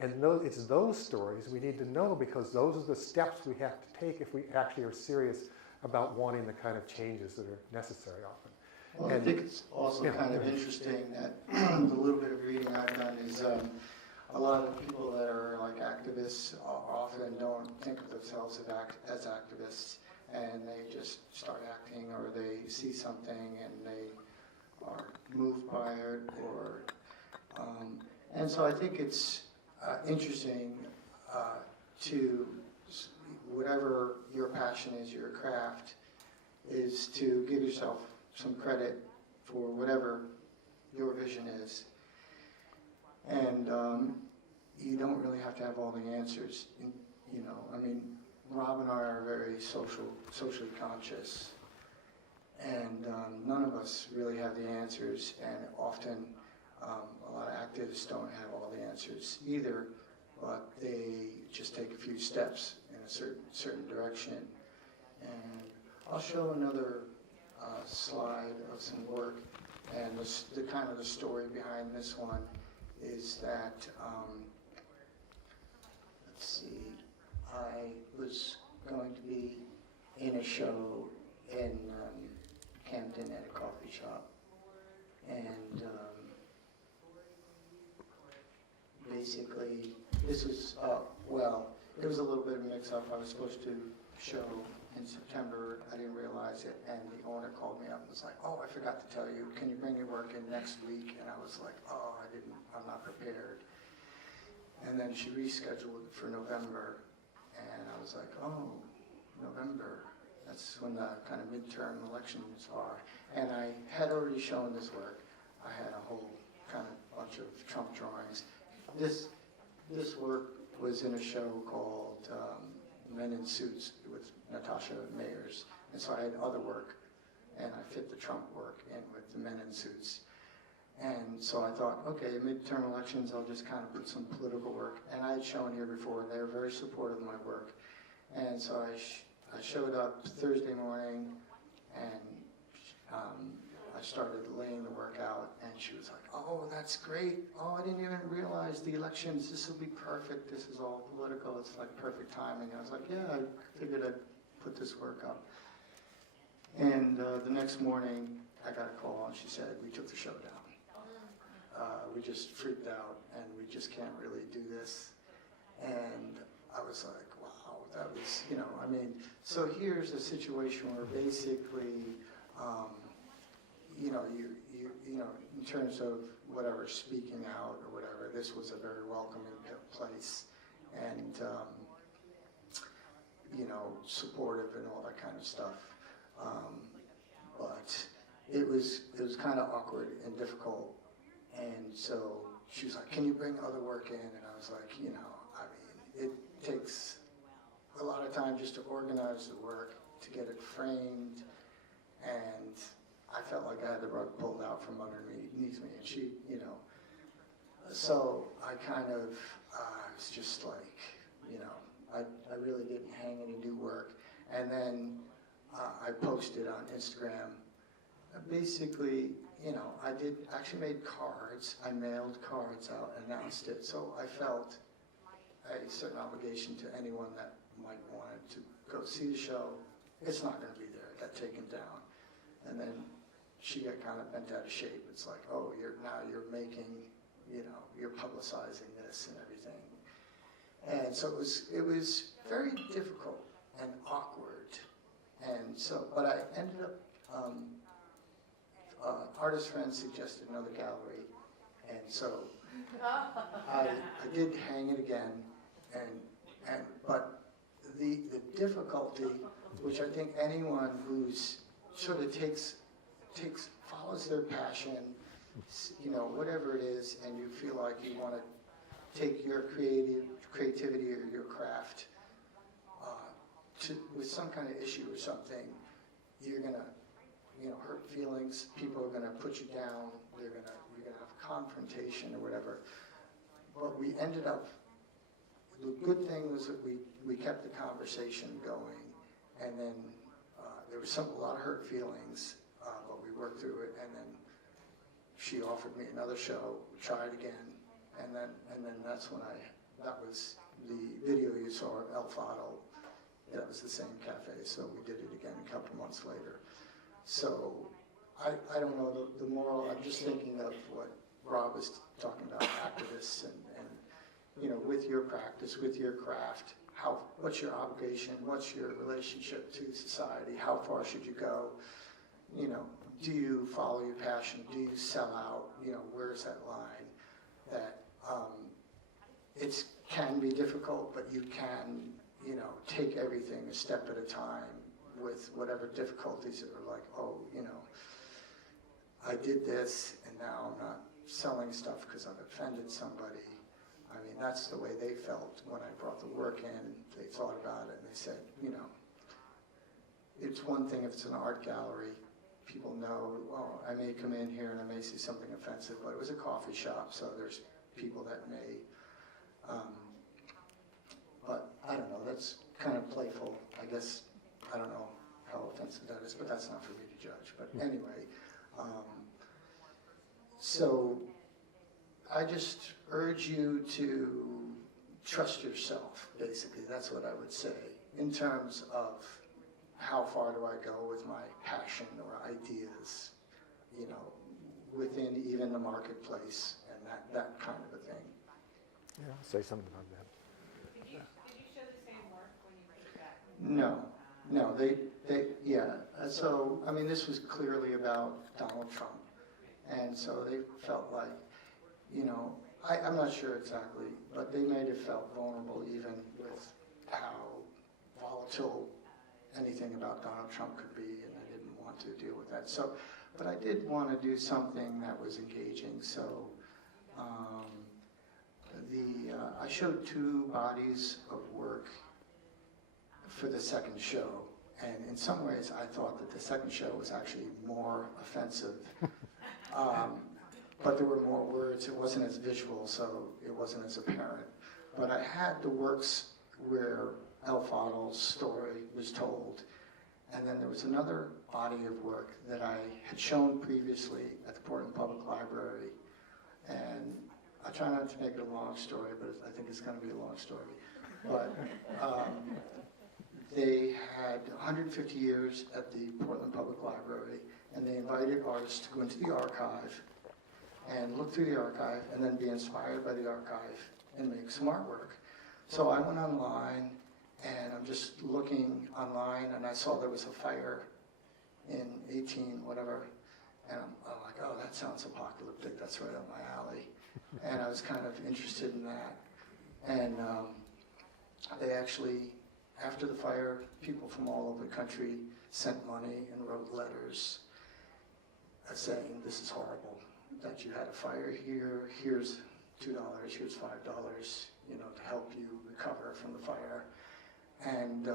And it's those stories we need to know, because those are the steps we have to take if we actually are serious about wanting the kind of changes that are necessary often. Well, I think it's also kind of interesting that the little bit of reading I've done is a lot of people that are like activists often don't think of themselves as activists, and they just start acting, or they see something and they are moved by it, or and so I think it's interesting to, whatever your passion is, your craft, is to give yourself some credit for whatever your vision is. And you don't really have to have all the answers. You know, I mean, Rob and I are very socially conscious, and none of us really have the answers, and often a lot of activists don't have all the answers either, but they just take a few steps in a certain direction. And I'll show another slide of some work, and the kind of the story behind this one is that, let's see, I was going to be in a show in Camden at a coffee shop, and basically this was, well, it was a little bit of a mix-up. I was supposed to show in September. I didn't realize it, and the owner called me up and was like, "Oh, I forgot to tell you, can you bring your work in next week?" And I was like, "Oh, I'm not prepared." And then she rescheduled it for November, and I was like, "Oh, November, that's when the kind of midterm elections are." And I had already shown this work. I had a whole kind of bunch of Trump drawings. This work was in a show called Men in Suits with Natasha Mayers, and so I had other work, and I fit the Trump work in with the Men in Suits. And so I thought, okay, midterm elections, I'll just kind of put some political work. And I had shown here before, and they were very supportive of my work. And so I showed up Thursday morning, and I started laying the work out, and she was like, "Oh, that's great. Oh, I didn't even realize the elections. This will be perfect. This is all political. It's like perfect timing." I was like, "Yeah, I figured I'd put this work up." And the next morning, I got a call, and she said, "We took the show down. We just freaked out, and we just can't really do this." And I was like, wow, that was, you know, I mean, so here's a situation where basically, you know, you know, in terms of whatever, speaking out or whatever, this was a very welcoming place, and you know, supportive and all that kind of stuff. But it was kind of awkward and difficult, and so she was like, "Can you bring other work in?" And I was like, you know, I mean, it takes a lot of time just to organize the work, to get it framed, and I felt like I had the rug pulled out from underneath me, and she, you know, so I kind of was just like, you know, I really didn't hang any new work. And then I posted on Instagram. Basically, you know, I actually made cards. I mailed cards out, announced it. So I felt a certain obligation to anyone that might want to go see the show. It's not going to be there. It got taken down. And then she got kind of bent out of shape. It's like, oh, now you're making, you know, you're publicizing this and everything. And so it was very difficult and awkward. And so, but I ended up, artist friends suggested another gallery, and so I did hang it again, but the difficulty, which I think anyone who's sort of follows their passion, you know, whatever it is, and you feel like you want to take your creativity or your craft with some kind of issue or something, you're gonna, you know, hurt feelings. People are gonna put you down. You're gonna have confrontation or whatever. But we ended up. The good thing was that we kept the conversation going, and then there was a lot of hurt feelings, but we worked through it. And then she offered me another show. We tried again, and then that's when that was the video you saw of El Fado. That was the same cafe, so we did it again a couple months later. So I don't know the moral. I'm just thinking of what Rob was talking about, activists and you know, with your practice, with your craft, what's your obligation? What's your relationship to society? How far should you go? You know, do you follow your passion? Do you sell out? You know, where's that line? That it can be difficult, but you can, you know, take everything a step at a time with whatever difficulties that are like, oh, you know, I did this and now I'm not selling stuff because I've offended somebody. I mean, that's the way they felt when I brought the work in. They thought about it and they said, you know, it's one thing if it's an art gallery. People know, oh, I may come in here and I may see something offensive, but it was a coffee shop, so there's people that may. But I don't know, that's kind of playful. I guess, I don't know how offensive that is, but that's not for me to judge. But anyway, so I just urge you to trust yourself, basically. That's what I would say in terms of how far do I go with my passion or ideas, you know, within even the marketplace and that kind of a thing. Yeah, say something about that. Did you show the same work when you took that? No, yeah. So, I mean, this was clearly about Donald Trump. And so they felt like, you know, I'm not sure exactly, but they may have felt vulnerable even with how volatile anything about Donald Trump could be, and I didn't want to deal with that. So, but I did want to do something that was engaging. So, I showed 2 bodies of work for the second show, and in some ways I thought that the second show was actually more offensive. But there were more words. It wasn't as visual, so it wasn't as apparent. But I had the works where El Fadl's story was told, and then there was another body of work that I had shown previously at the Portland Public Library, and I try not to make it a long story, but I think it's going to be a long story. But they had 150 years at the Portland Public Library, and they invited artists to go into the archive and look through the archive and then be inspired by the archive and make some artwork. So I went online, and I'm just looking online, and I saw there was a fire in 18 whatever, and I'm like, oh, that sounds apocalyptic, that's right up my alley. And I was kind of interested in that. And they actually, after the fire, people from all over the country sent money and wrote letters saying, this is horrible, that you had a fire here, here's $2, here's $5, you know, to help you recover from the fire. And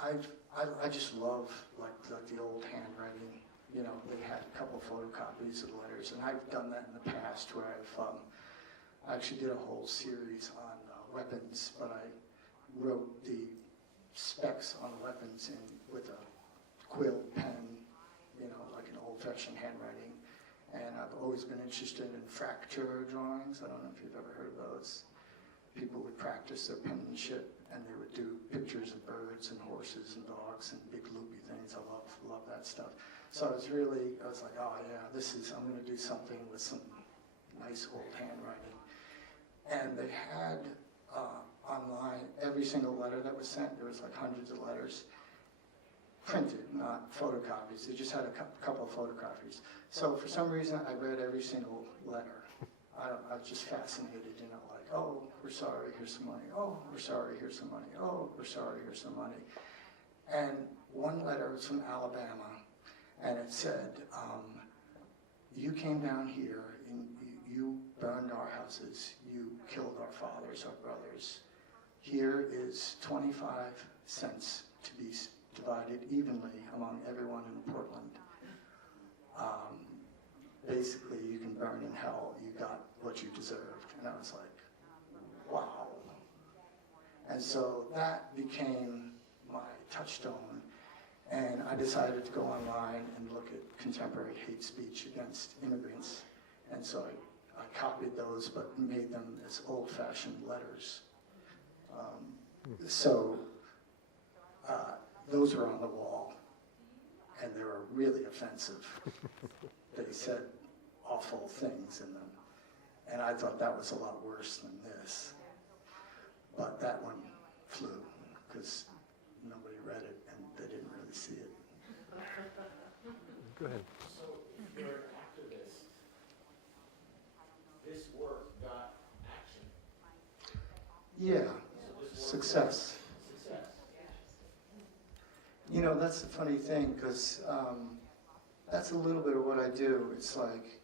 I just love like the old handwriting. You know, they had a couple photocopies of the letters, and I've done that in the past where I actually did a whole series on weapons, but I wrote the specs on the weapons with a quill pen, you know, like an old-fashioned handwriting. And I've always been interested in fracture drawings. I don't know if you've ever heard of those. People would practice their penmanship, and they would do pictures of birds and horses and dogs and big loopy things. I love that stuff. So I was like, oh yeah, I'm going to do something with some nice old handwriting. And they had online every single letter that was sent. There was like hundreds of letters printed, not photocopies. They just had a couple of photocopies. So for some reason, I read every single letter. I was just fascinated, you know, like, oh, we're sorry, here's some money. Oh, we're sorry, here's some money. Oh, we're sorry, here's some money. And one letter was from Alabama, and it said, you came down here, and you burned our houses, you killed our fathers, our brothers. Here is 25 cents to be divided evenly among everyone in Portland. Basically, you can burn in hell. You got what you deserved. And I was like, wow. And so that became my touchstone. And I decided to go online and look at contemporary hate speech against immigrants. And so I copied those, but made them as old-fashioned letters. Those were on the wall, and they were really offensive. They said awful things in them, and I thought that was a lot worse than this. But that one flew, because nobody read it, and they didn't really see it. Go ahead. So if you're an activist, this work got action. Yeah, So this work success. Success. You know, that's the funny thing, because that's a little bit of what I do. It's like,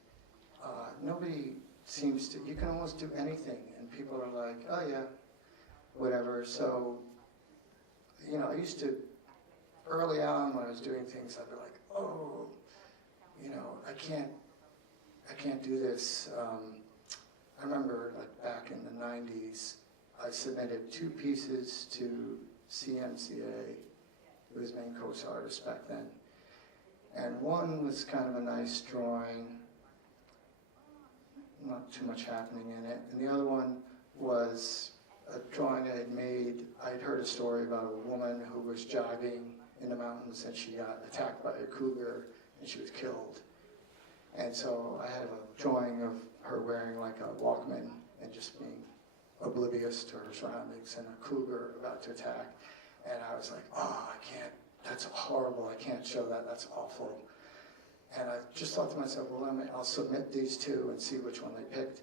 nobody seems to, you can almost do anything, and people are like, oh yeah, whatever. So, you know, I used to, early on when I was doing things, I'd be like, oh, you know, I can't do this. I remember like back in the 90s, I submitted 2 pieces to CMCA, who was main coast artist back then. And one was kind of a nice drawing, not too much happening in it. And the other one was a drawing I had made. I'd heard a story about a woman who was jogging in the mountains and she got attacked by a cougar and she was killed. And so I had a drawing of her wearing like a Walkman and just being oblivious to her surroundings and a cougar about to attack. And I was like, oh, I can't, that's horrible, I can't show that, that's awful. And I just thought to myself, well, I'll submit these 2 and see which one they picked.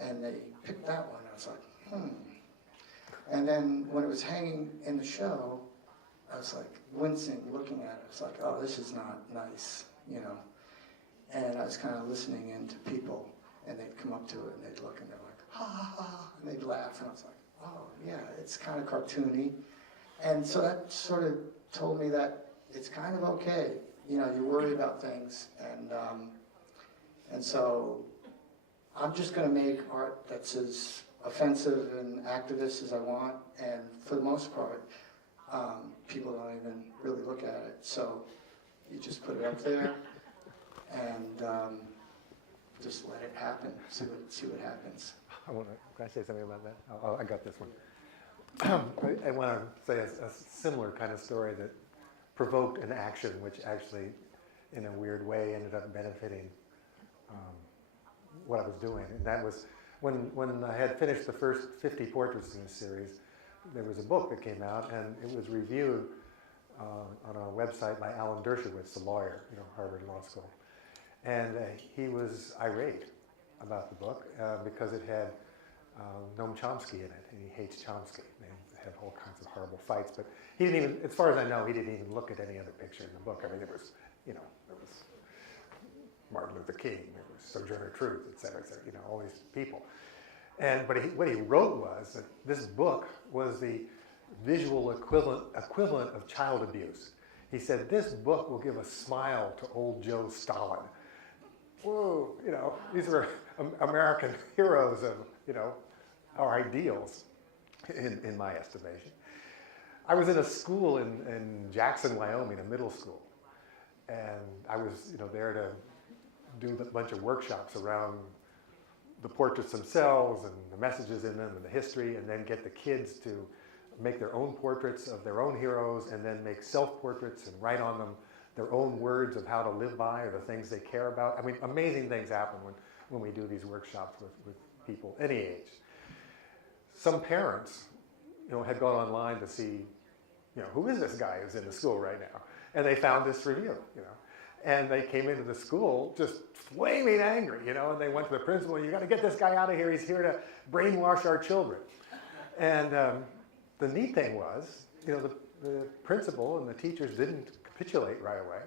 And they picked that one. I was like, And then when it was hanging in the show, I was like wincing, looking at it. I was like, oh, this is not nice, you know. And I was kind of listening in to people, and they'd come up to it, and they'd look, and they're like, ha, ha, ha, and they'd laugh. And I was like, oh, yeah, it's kind of cartoony. And so that sort of told me that it's kind of okay. You know, you worry about things, and so I'm just going to make art that's as offensive and activist as I want, and for the most part, people don't even really look at it. So you just put it up there, and just let it happen. See what happens. Can I say something about that? Oh, I got this one. I want to say a similar kind of story that provoked an action which actually, in a weird way, ended up benefiting what I was doing. And that was when I had finished the first 50 portraits in this series, there was a book that came out, and it was reviewed on a website by Alan Dershowitz, a lawyer, you know, Harvard Law School. And he was irate about the book because it had Noam Chomsky in it, and he hates Chomsky. They had all kinds of horrible fights, but he didn't even, as far as I know, he didn't even look at any other picture in the book. I mean, there was, you know, there was Martin Luther King, there was Sojourner Truth, et cetera, you know, all these people. And but what he wrote was that this book was the visual equivalent of child abuse. He said, this book will give a smile to old Joe Stalin. Whoa, you know, these were American heroes of, you know, our ideals, in my estimation. I was in a school in Jackson, Wyoming, a middle school, and I was, you know, there to do a bunch of workshops around the portraits themselves and the messages in them and the history, and then get the kids to make their own portraits of their own heroes, and then make self-portraits and write on them their own words of how to live by or the things they care about. I mean, amazing things happen when we do these workshops with people any age. Some parents, you know, had gone online to see, you know, who is this guy who's in the school right now? And they found this review, you know. And they came into the school just flaming angry, you know, and they went to the principal, you got to get this guy out of here, he's here to brainwash our children. And the neat thing was, you know, the principal and the teachers didn't capitulate right away.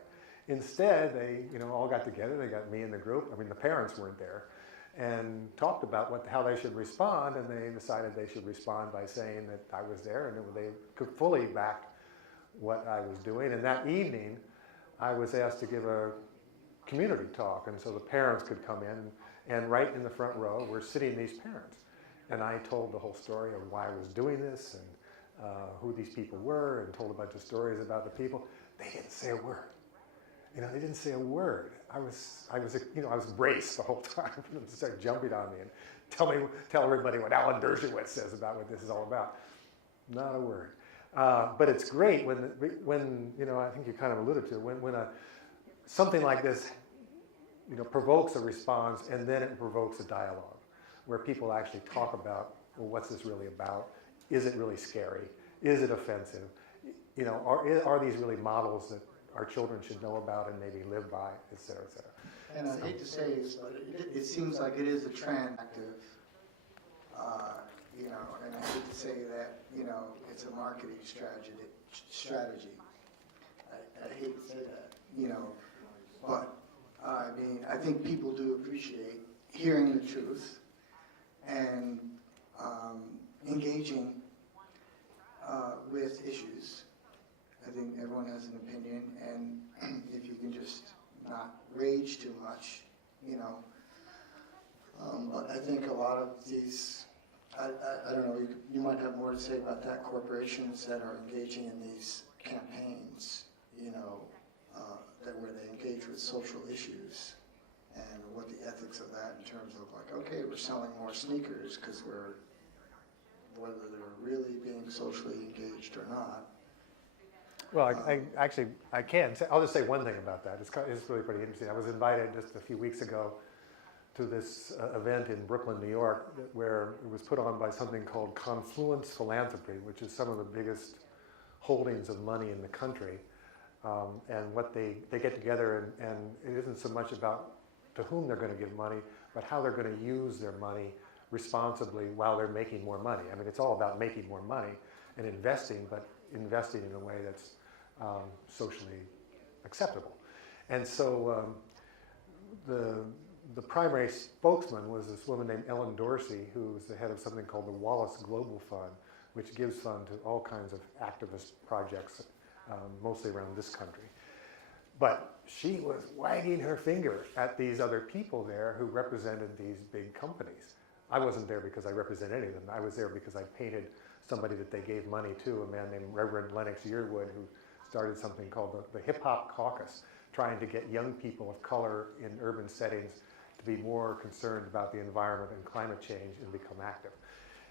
Instead, they, you know, all got together, they got me in the group, I mean, the parents weren't there, and talked about how they should respond, and they decided they should respond by saying that I was there, and they could fully back what I was doing. And that evening, I was asked to give a community talk, and so the parents could come in, and right in the front row were sitting these parents. And I told the whole story of why I was doing this, and who these people were, and told a bunch of stories about the people. They didn't say a word. You know, they didn't say a word. I was, you know, I was braced the whole time for them to start jumping on me and tell everybody what Alan Dershowitz says about what this is all about. Not a word. But it's great when you know, I think you kind of alluded to, when something like this, you know, provokes a response, and then it provokes a dialogue where people actually talk about, well, what's this really about? Is it really scary? Is it offensive? You know, are these really models that our children should know about and maybe live by, et cetera, et cetera. And I hate to say this, but it seems like it is a trend active, you know, and I hate to say that, you know, it's a marketing strategy. I hate to say that, you know, But, I mean, I think people do appreciate hearing the truth and engaging with issues. I think everyone has an opinion, and if you can just not rage too much, you know. But I think a lot of these, I don't know, you might have more to say about that, corporations that are engaging in these campaigns, you know, where they engage with social issues, and what the ethics of that in terms of like, okay, we're selling more sneakers because whether they're really being socially engaged or not. Well, I can. I'll just say one thing about that. It's really pretty interesting. I was invited just a few weeks ago to this event in Brooklyn, New York, where it was put on by something called Confluence Philanthropy, which is some of the biggest holdings of money in the country. And what they get together, and it isn't so much about to whom they're going to give money, but how they're going to use their money responsibly while they're making more money. I mean, it's all about making more money and investing, but investing in a way that's socially acceptable. And so the primary spokesman was this woman named Ellen Dorsey, who is the head of something called the Wallace Global Fund, which gives fund to all kinds of activist projects, mostly around this country. But she was wagging her finger at these other people there who represented these big companies. I wasn't there because I represent any of them. I was there because I painted somebody that they gave money to, a man named Reverend Lennox Yearwood, who started something called the Hip Hop Caucus, trying to get young people of color in urban settings to be more concerned about the environment and climate change and become active.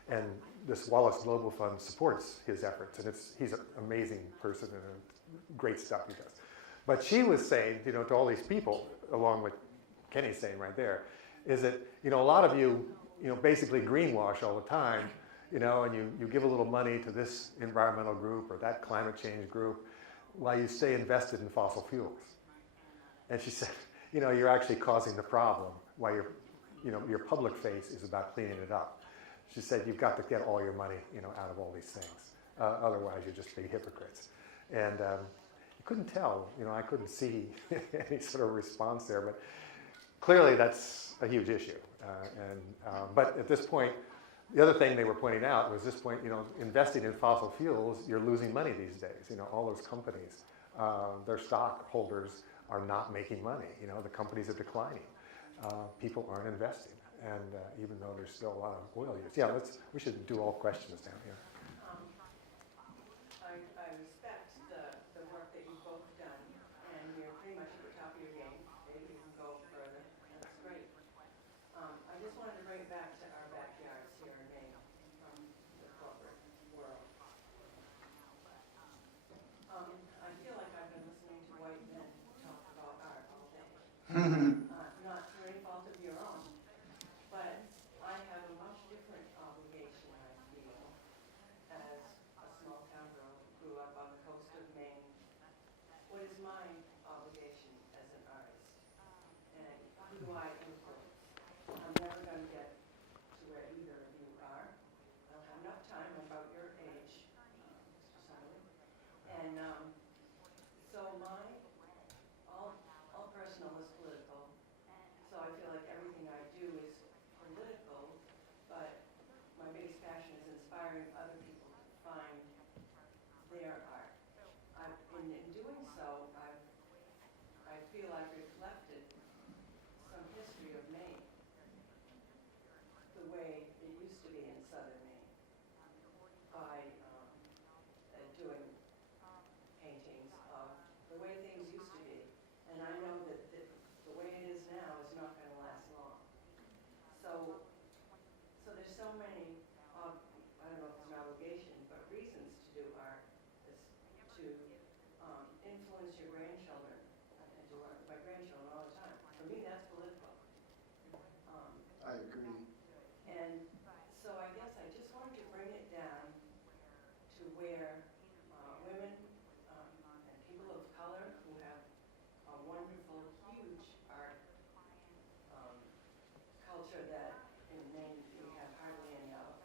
And this Wallace Global Fund supports his efforts, and he's an amazing person and great stuff he does. But she was saying, you know, to all these people, along with Kenny's saying right there, is that, you know, a lot of you, you know, basically greenwash all the time, you know, and you give a little money to this environmental group or that climate change group while you stay invested in fossil fuels. And she said, you know, you're actually causing the problem while your public face is about cleaning it up. She said, you've got to get all your money, you know, out of all these things. Otherwise, you're just big hypocrites. And you couldn't tell, you know, I couldn't see any sort of response there, but clearly that's a huge issue. But at this point, the other thing they were pointing out was this point, you know, investing in fossil fuels, you're losing money these days. You know, all those companies, their stockholders are not making money. You know, the companies are declining. People aren't investing. And even though there's still a lot of oil use. Yeah, we should do all questions down here. I respect the work that you've both done, and you're pretty much at the top of your game. Maybe you can go further. That's great. I just wanted to bring it back to our backyards here in Maine from the corporate world. I feel like I've been listening to white men talk about art all day. Not through any fault of your own, but I have a much different obligation, I feel, as a small town girl who grew up on the coast of Maine. What is my obligation as an artist? And who do I influence? I'm never going to get to where either of you are. I don't have enough time. I'm about your age, Mr. Sutherland. And so all personal is political. So I feel like everything I do is political, but my biggest passion is inspiring other people to find their art. In doing so, I feel I've reflected some history of Maine, the way it used to be in southern Maine, by doing paintings of the way things used to be. And I know that the way it is now is not going to last long. So there's so many, I don't know if it's an obligation, but reasons to do art is to influence your grandchildren. I do art with my grandchildren all the time. For me, that's political. I agree. And so I guess I just wanted to bring it down to where women and people of color who have a wonderful, huge art culture that in Maine we have hardly any of,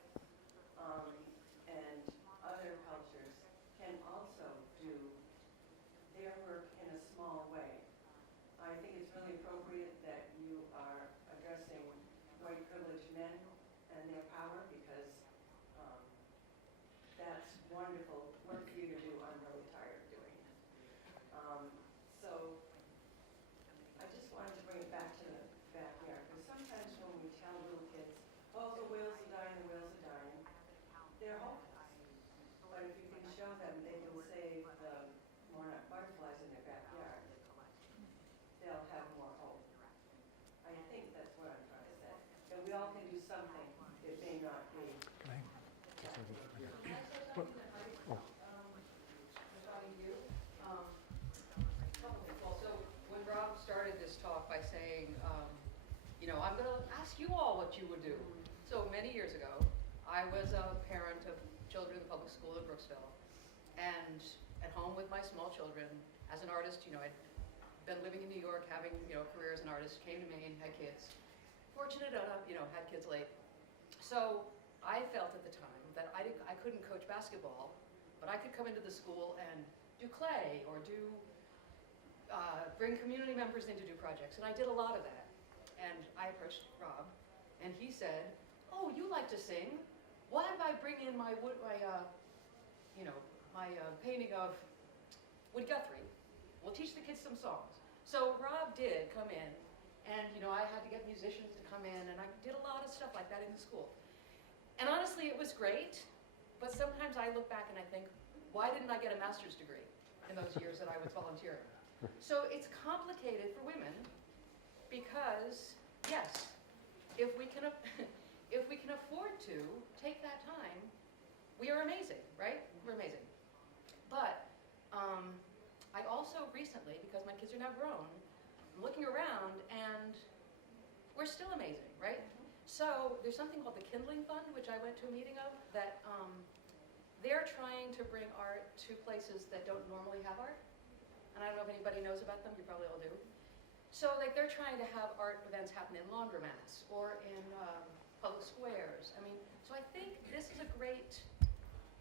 and other cultures can also do their work in a small way. I think men and their power, because that's wonderful work for you to do. I'm really tired of doing it. So I just wanted to bring it back to the backyard, because sometimes when we tell little kids, oh, the whales are dying, the whales are dying, they're hopeless. But if you can show them they can save the monarch butterflies in their backyard, they'll have more hope. I think that's what I'm trying to say. That we all can do something. It may not be. Can I? Regarding you, couple things. Well, so when Rob started this talk by saying, I'm going to ask you all what you would do. So many years ago, I was a parent of children in the public school in Brooksville, and at home with my small children, as an artist, I'd been living in New York, having, career as an artist, came to Maine, had kids. Fortunate enough, had kids late. So I felt at the time that I couldn't coach basketball, but I could come into the school and do clay or bring community members in to do projects. And I did a lot of that. And I approached Rob, and he said, oh, you like to sing? Why don't I bring in my painting of Woody Guthrie? We'll teach the kids some songs. So Rob did come in, and I had to get musicians to come in, and I did a lot of stuff like that in the school. And honestly, it was great, but sometimes I look back and I think, why didn't I get a master's degree in those years that I was volunteering? So it's complicated for women because, yes, if we can afford to take that time, we are amazing, right? We're amazing. But I also recently, because my kids are now grown, I'm looking around and we're still amazing, right? So there's something called the Kindling Fund, which I went to a meeting of, that they're trying to bring art to places that don't normally have art. And I don't know if anybody knows about them, you probably all do. So they're trying to have art events happen in laundromats or in public squares. So I think this is a great,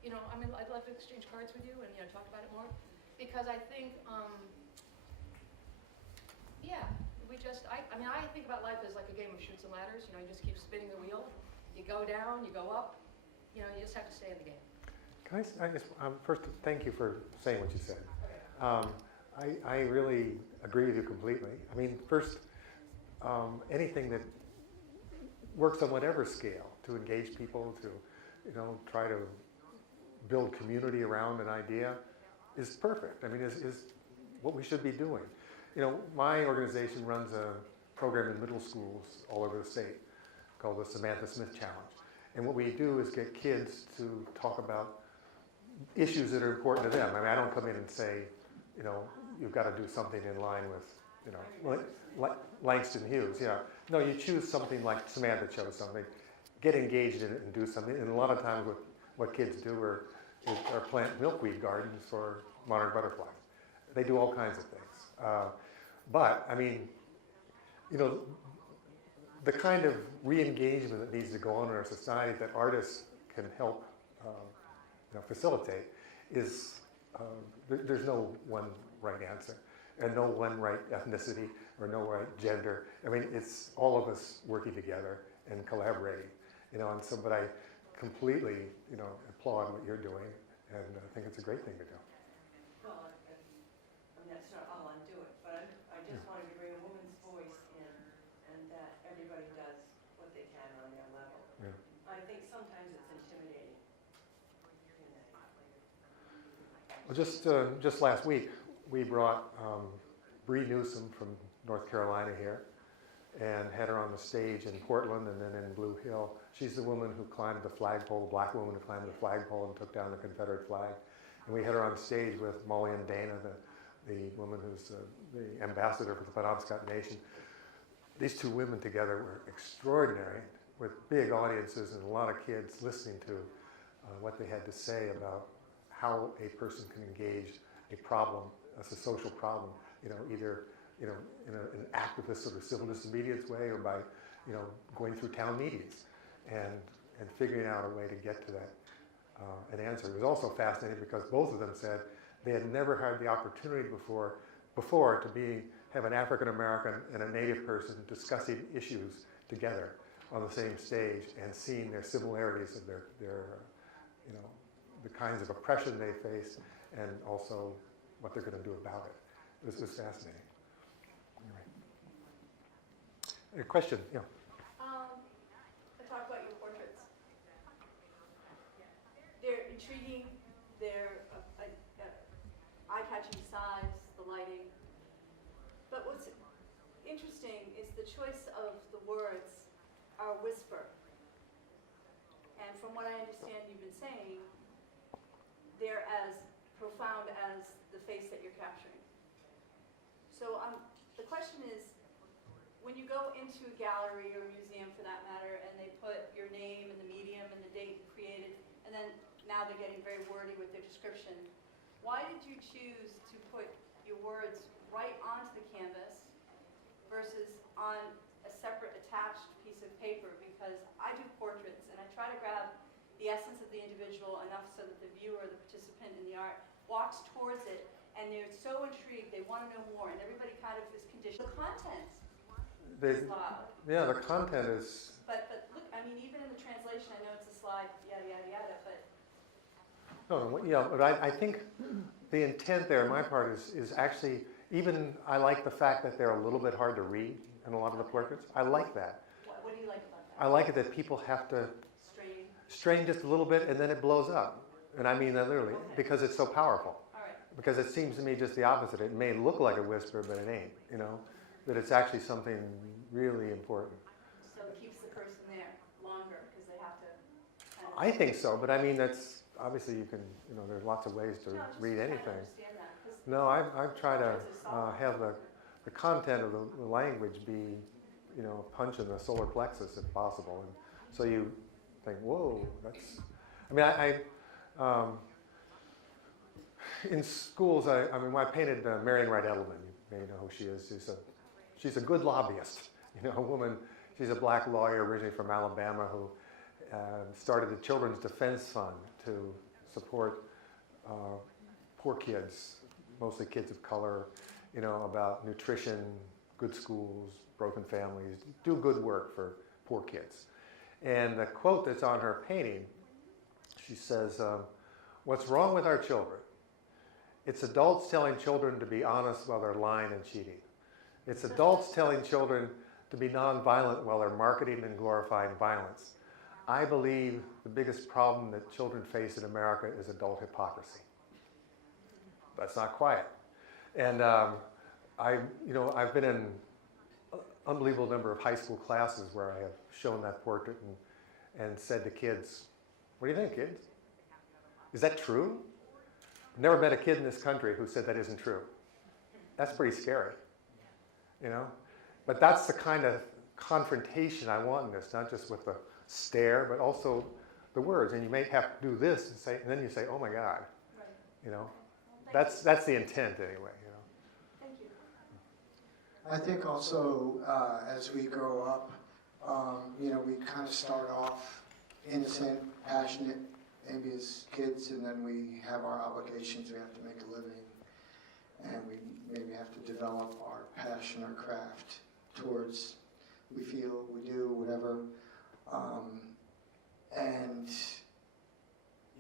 I'd love to exchange cards with you and talk about it more, because I think, I think about life as like a game of chutes and ladders. You just keep spinning the wheel. You go down, you go up. You just have to stay in the game. Can I just first thank you for saying what you said. I really agree with you completely. First, anything that works on whatever scale to engage people, to try to build community around an idea is perfect. Is what we should be doing. My organization runs a program in middle schools all over the state called the Samantha Smith Challenge. And what we do is get kids to talk about issues that are important to them. I don't come in and say, you've got to do something in line with, Langston Hughes. Yeah. No, you choose something like Samantha chose something, get engaged in it and do something. And a lot of times what kids do are plant milkweed gardens for monarch butterflies. They do all kinds of things. But the kind of re-engagement that needs to go on in our society that artists can help facilitate is, there's no one right answer and no one right ethnicity or no right gender. It's all of us working together and collaborating, but I completely, applaud what you're doing, and I think it's a great thing to do. Well, that's not all I'm doing, but I just wanted to bring a woman's voice in, and that everybody does what they can on their level. Yeah. I think sometimes it's intimidating. Well, just last week, we brought Bree Newsom from North Carolina here and had her on the stage in Portland and then in Blue Hill. She's the woman who climbed the flagpole, black woman who climbed the flagpole and took down the Confederate flag. And we had her on stage with Molly and Dana, the woman who's the ambassador for the Penobscot Nation. These two women together were extraordinary, with big audiences and a lot of kids listening to what they had to say about how a person can engage a problem, as a social problem, either in an activist sort of civil disobedience way or by going through town meetings and figuring out a way to get to that an answer. It was also fascinating because both of them said they had never had the opportunity before to have an African American and a Native person discussing issues together on the same stage and seeing their similarities of their you know, the kinds of oppression they face and also what they're going to do about it. This was fascinating. Anyway. A question? Yeah. Talk about your portraits. They're intriguing. They're eye-catching size, the lighting. But what's interesting is the choice of the words are whisper. And from what I understand you've been saying, they're as profound as the face that you're capturing. So the question is, when you go into a gallery or museum for that matter, and they put your name and the medium and the date created, and then now they're getting very wordy with their description, why did you choose to put your words right onto the canvas versus on a separate attached piece of paper? Because I do portraits, and I try to grab the essence of the individual enough so that the viewer, the participant in the art, walks towards it, and they're so intrigued, they want to know more, and everybody kind of is conditioned. The content is loud. Yeah, the content is... But look, I mean, even in the translation, I know it's a slide, yada, yada, yada, but... No, yeah, but I think the intent there on my part is actually, even I like the fact that they're a little bit hard to read in a lot of the portraits. I like that. What do you like about that? I like it that people have to strain just a little bit and then it blows up. And I mean that literally, because it's so powerful. All right. Because it seems to me just the opposite. It may look like a whisper, but it ain't, you know? That it's actually something really important. So it keeps the person there longer because they have to kind of... I think so, but I mean, that's, obviously you can, you know, there's lots of ways to read anything. No, I try to have the content of the language be, you know, punch in the solar plexus if possible. And so you think, whoa, that's, I mean, in schools, I mean, when I painted Marian Wright Edelman, you may know who she is. She's a good lobbyist, you know, a woman. She's a black lawyer originally from Alabama who started the Children's Defense Fund to support poor kids, mostly kids of color, you know, about nutrition, good schools, broken families, do good work for poor kids. And the quote that's on her painting, she says, "What's wrong with our children? It's adults telling children to be honest while they're lying and cheating. It's adults telling children to be nonviolent while they're marketing and glorifying violence. I believe the biggest problem that children face in America is adult hypocrisy." That's not quiet. And I've been in an unbelievable number of high school classes where I have shown that portrait and said to kids, "What do you think, kids? Is that true?" I've never met a kid in this country who said that isn't true. That's pretty scary, you know? But that's the kind of confrontation I want in this, not just with the stare, but also the words. And you may have to do this and then you say, "Oh my God," Right. you know? Well, That's the intent anyway, you know? Thank you. I think also as we grow up, you know, we kind of start off innocent, passionate, maybe as kids, and then we have our obligations. We have to make a living, and we maybe have to develop our passion or craft towards we feel, we do, whatever. And,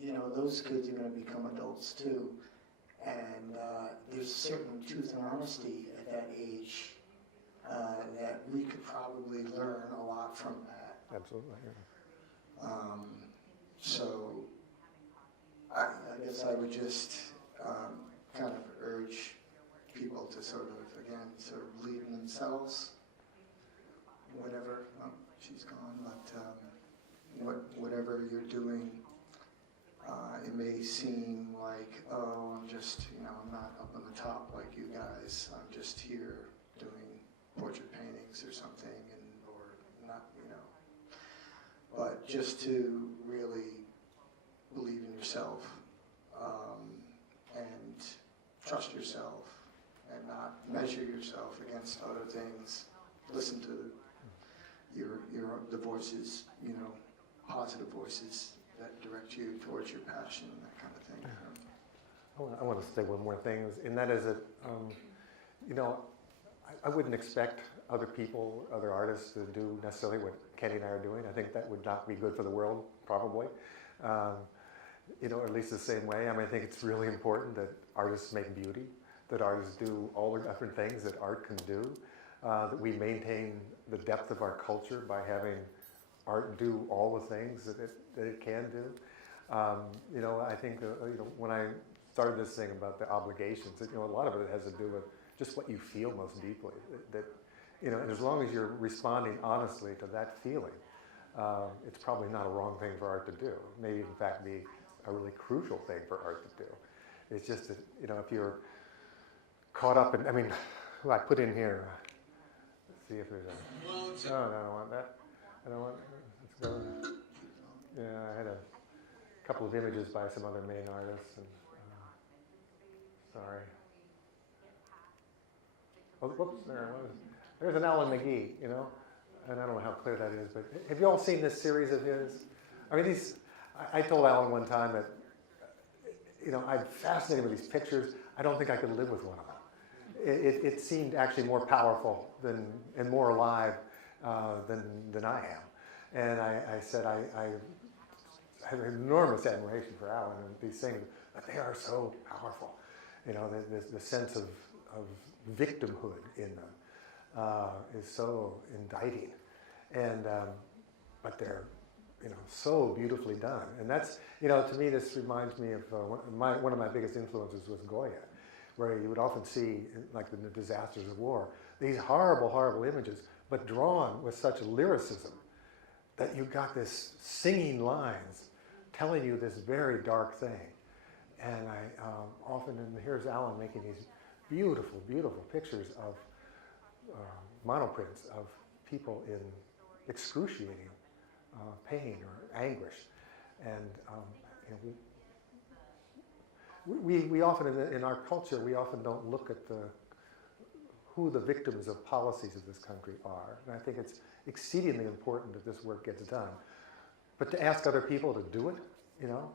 you know, those kids are going to become adults too. And there's a certain truth and honesty at that age that we could probably learn a lot from that. Absolutely, yeah. So I guess I would just kind of urge people to sort of believe in themselves, whatever, she's gone, but whatever you're doing, it may seem like, oh, I'm just, you know, I'm not up on the top like you guys, I'm just here doing portrait paintings or something, or not, you know. But just to really believe in yourself and trust yourself and not measure yourself against other things. Listen to the voices, you know, positive voices that direct you towards your passion and that kind of thing. I want to say one more thing, and that is that, you know, I wouldn't expect other people, other artists to do necessarily what Kenny and I are doing. I think that would not be good for the world, probably. You know, at least the same way. I mean, I think it's really important that artists make beauty, that artists do all the different things that art can do, that we maintain the depth of our culture by having art do all the things that it can do. You know, I think, you know, when I started this thing about the obligations, you know, a lot of it has to do with just what you feel most deeply. That you know, and as long as you're responding honestly to that feeling, it's probably not a wrong thing for art to do. Maybe, in fact, be a really crucial thing for art to do. It's just that, you know, if you're caught up in, I mean, I put in here, let's see if there's a, no, I don't want that. I don't want, let's go. Yeah, I had a couple of images by some other Maine artists, and sorry. Oh, whoops, there's an Alan McGee, you know, and I don't know how clear that is, but have you all seen this series of his? I mean, I told Alan one time that, you know, I'm fascinated with these pictures. I don't think I could live with one of them. It seemed actually more powerful and more alive than I am. And I said I have enormous admiration for Alan and these things, but they are so powerful. You know, the sense of victimhood in them is so indicting, and but they're, you know, so beautifully done. And that's, you know, to me, this reminds me of one of my biggest influences was Goya, where you would often see, like in the disasters of war, these horrible, horrible images, but drawn with such lyricism that you got this singing lines telling you this very dark thing. And I often, and here's Alan making these beautiful, beautiful pictures of monoprints of people in excruciating pain or anguish. And you know, we often, in our culture, we often don't look at who the victims of policies of this country are. And I think it's exceedingly important that this work gets done. But to ask other people to do it, you know,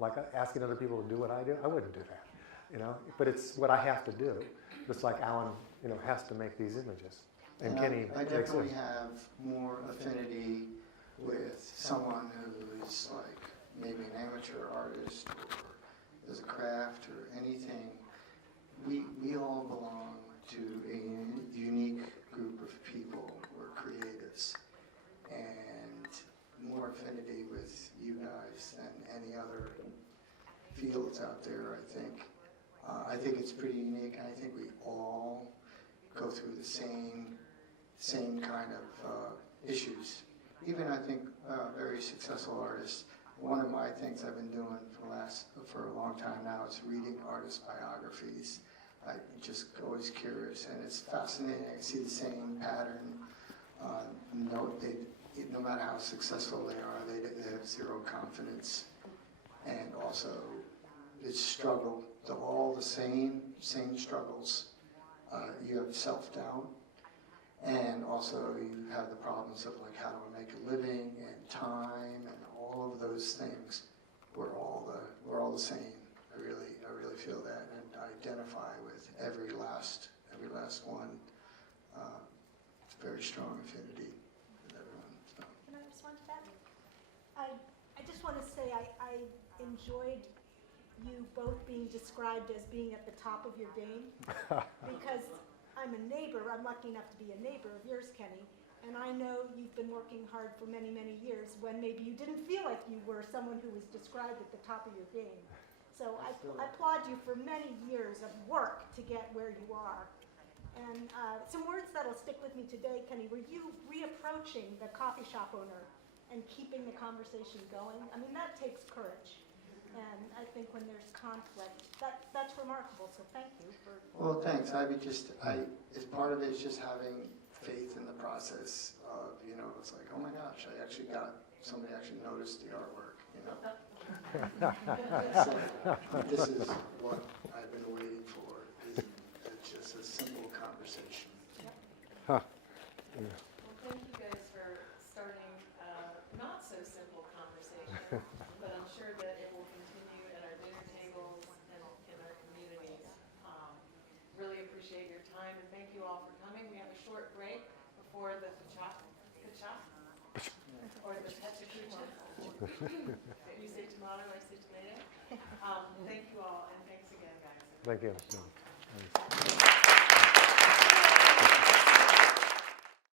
like asking other people to do what I do, I wouldn't do that, you know. But it's what I have to do, just like Alan, you know, has to make these images. And Kenny I definitely have more affinity with someone who's like maybe an amateur artist or does a craft or anything. We all belong to a unique group of people. We're creatives, and more affinity with you guys than any other fields out there, I think. I think it's pretty unique, and I think we all go through the same kind of issues. Even, I think, very successful artists. One of my things I've been doing for a long time now is reading artist biographies. I'm just always curious, and it's fascinating. I see the same pattern. No matter how successful they are, they have zero confidence, and also it's struggle. They're all the same struggles. You have self-doubt, and also you have the problems of like, how do I make a living, and time, and all of those things. We're all the same. I really feel that, and I identify with every last one. It's very strong affinity with everyone. So. Can I respond to that? I just want to say I enjoyed you both being described as being at the top of your game, because I'm a neighbor. I'm lucky enough to be a neighbor of yours, Kenny, and I know you've been working hard for many, many years when maybe you didn't feel like you were someone who was described at the top of your game. So I applaud you for many years of work to get where you are. And some words that'll stick with me today, Kenny, were you reapproaching the coffee shop owner and keeping the conversation going? I mean, that takes courage. And I think when there's conflict, that's remarkable. So thank you for. Well, thanks. As part of it is just having faith in the process of, you know, it's like, oh my gosh, somebody actually noticed the artwork, you know. So, this is what I've been waiting for. It's just a simple conversation. Well, thank you guys for starting not so simple conversation, but I'm sure that it will continue at our dinner tables and in our communities. Really appreciate your time, and thank you all for coming. We have a short break. for the pachasa, or the pachachuma. You say tomato, I say tomato. Thank you all, and thanks again, guys. Thank you.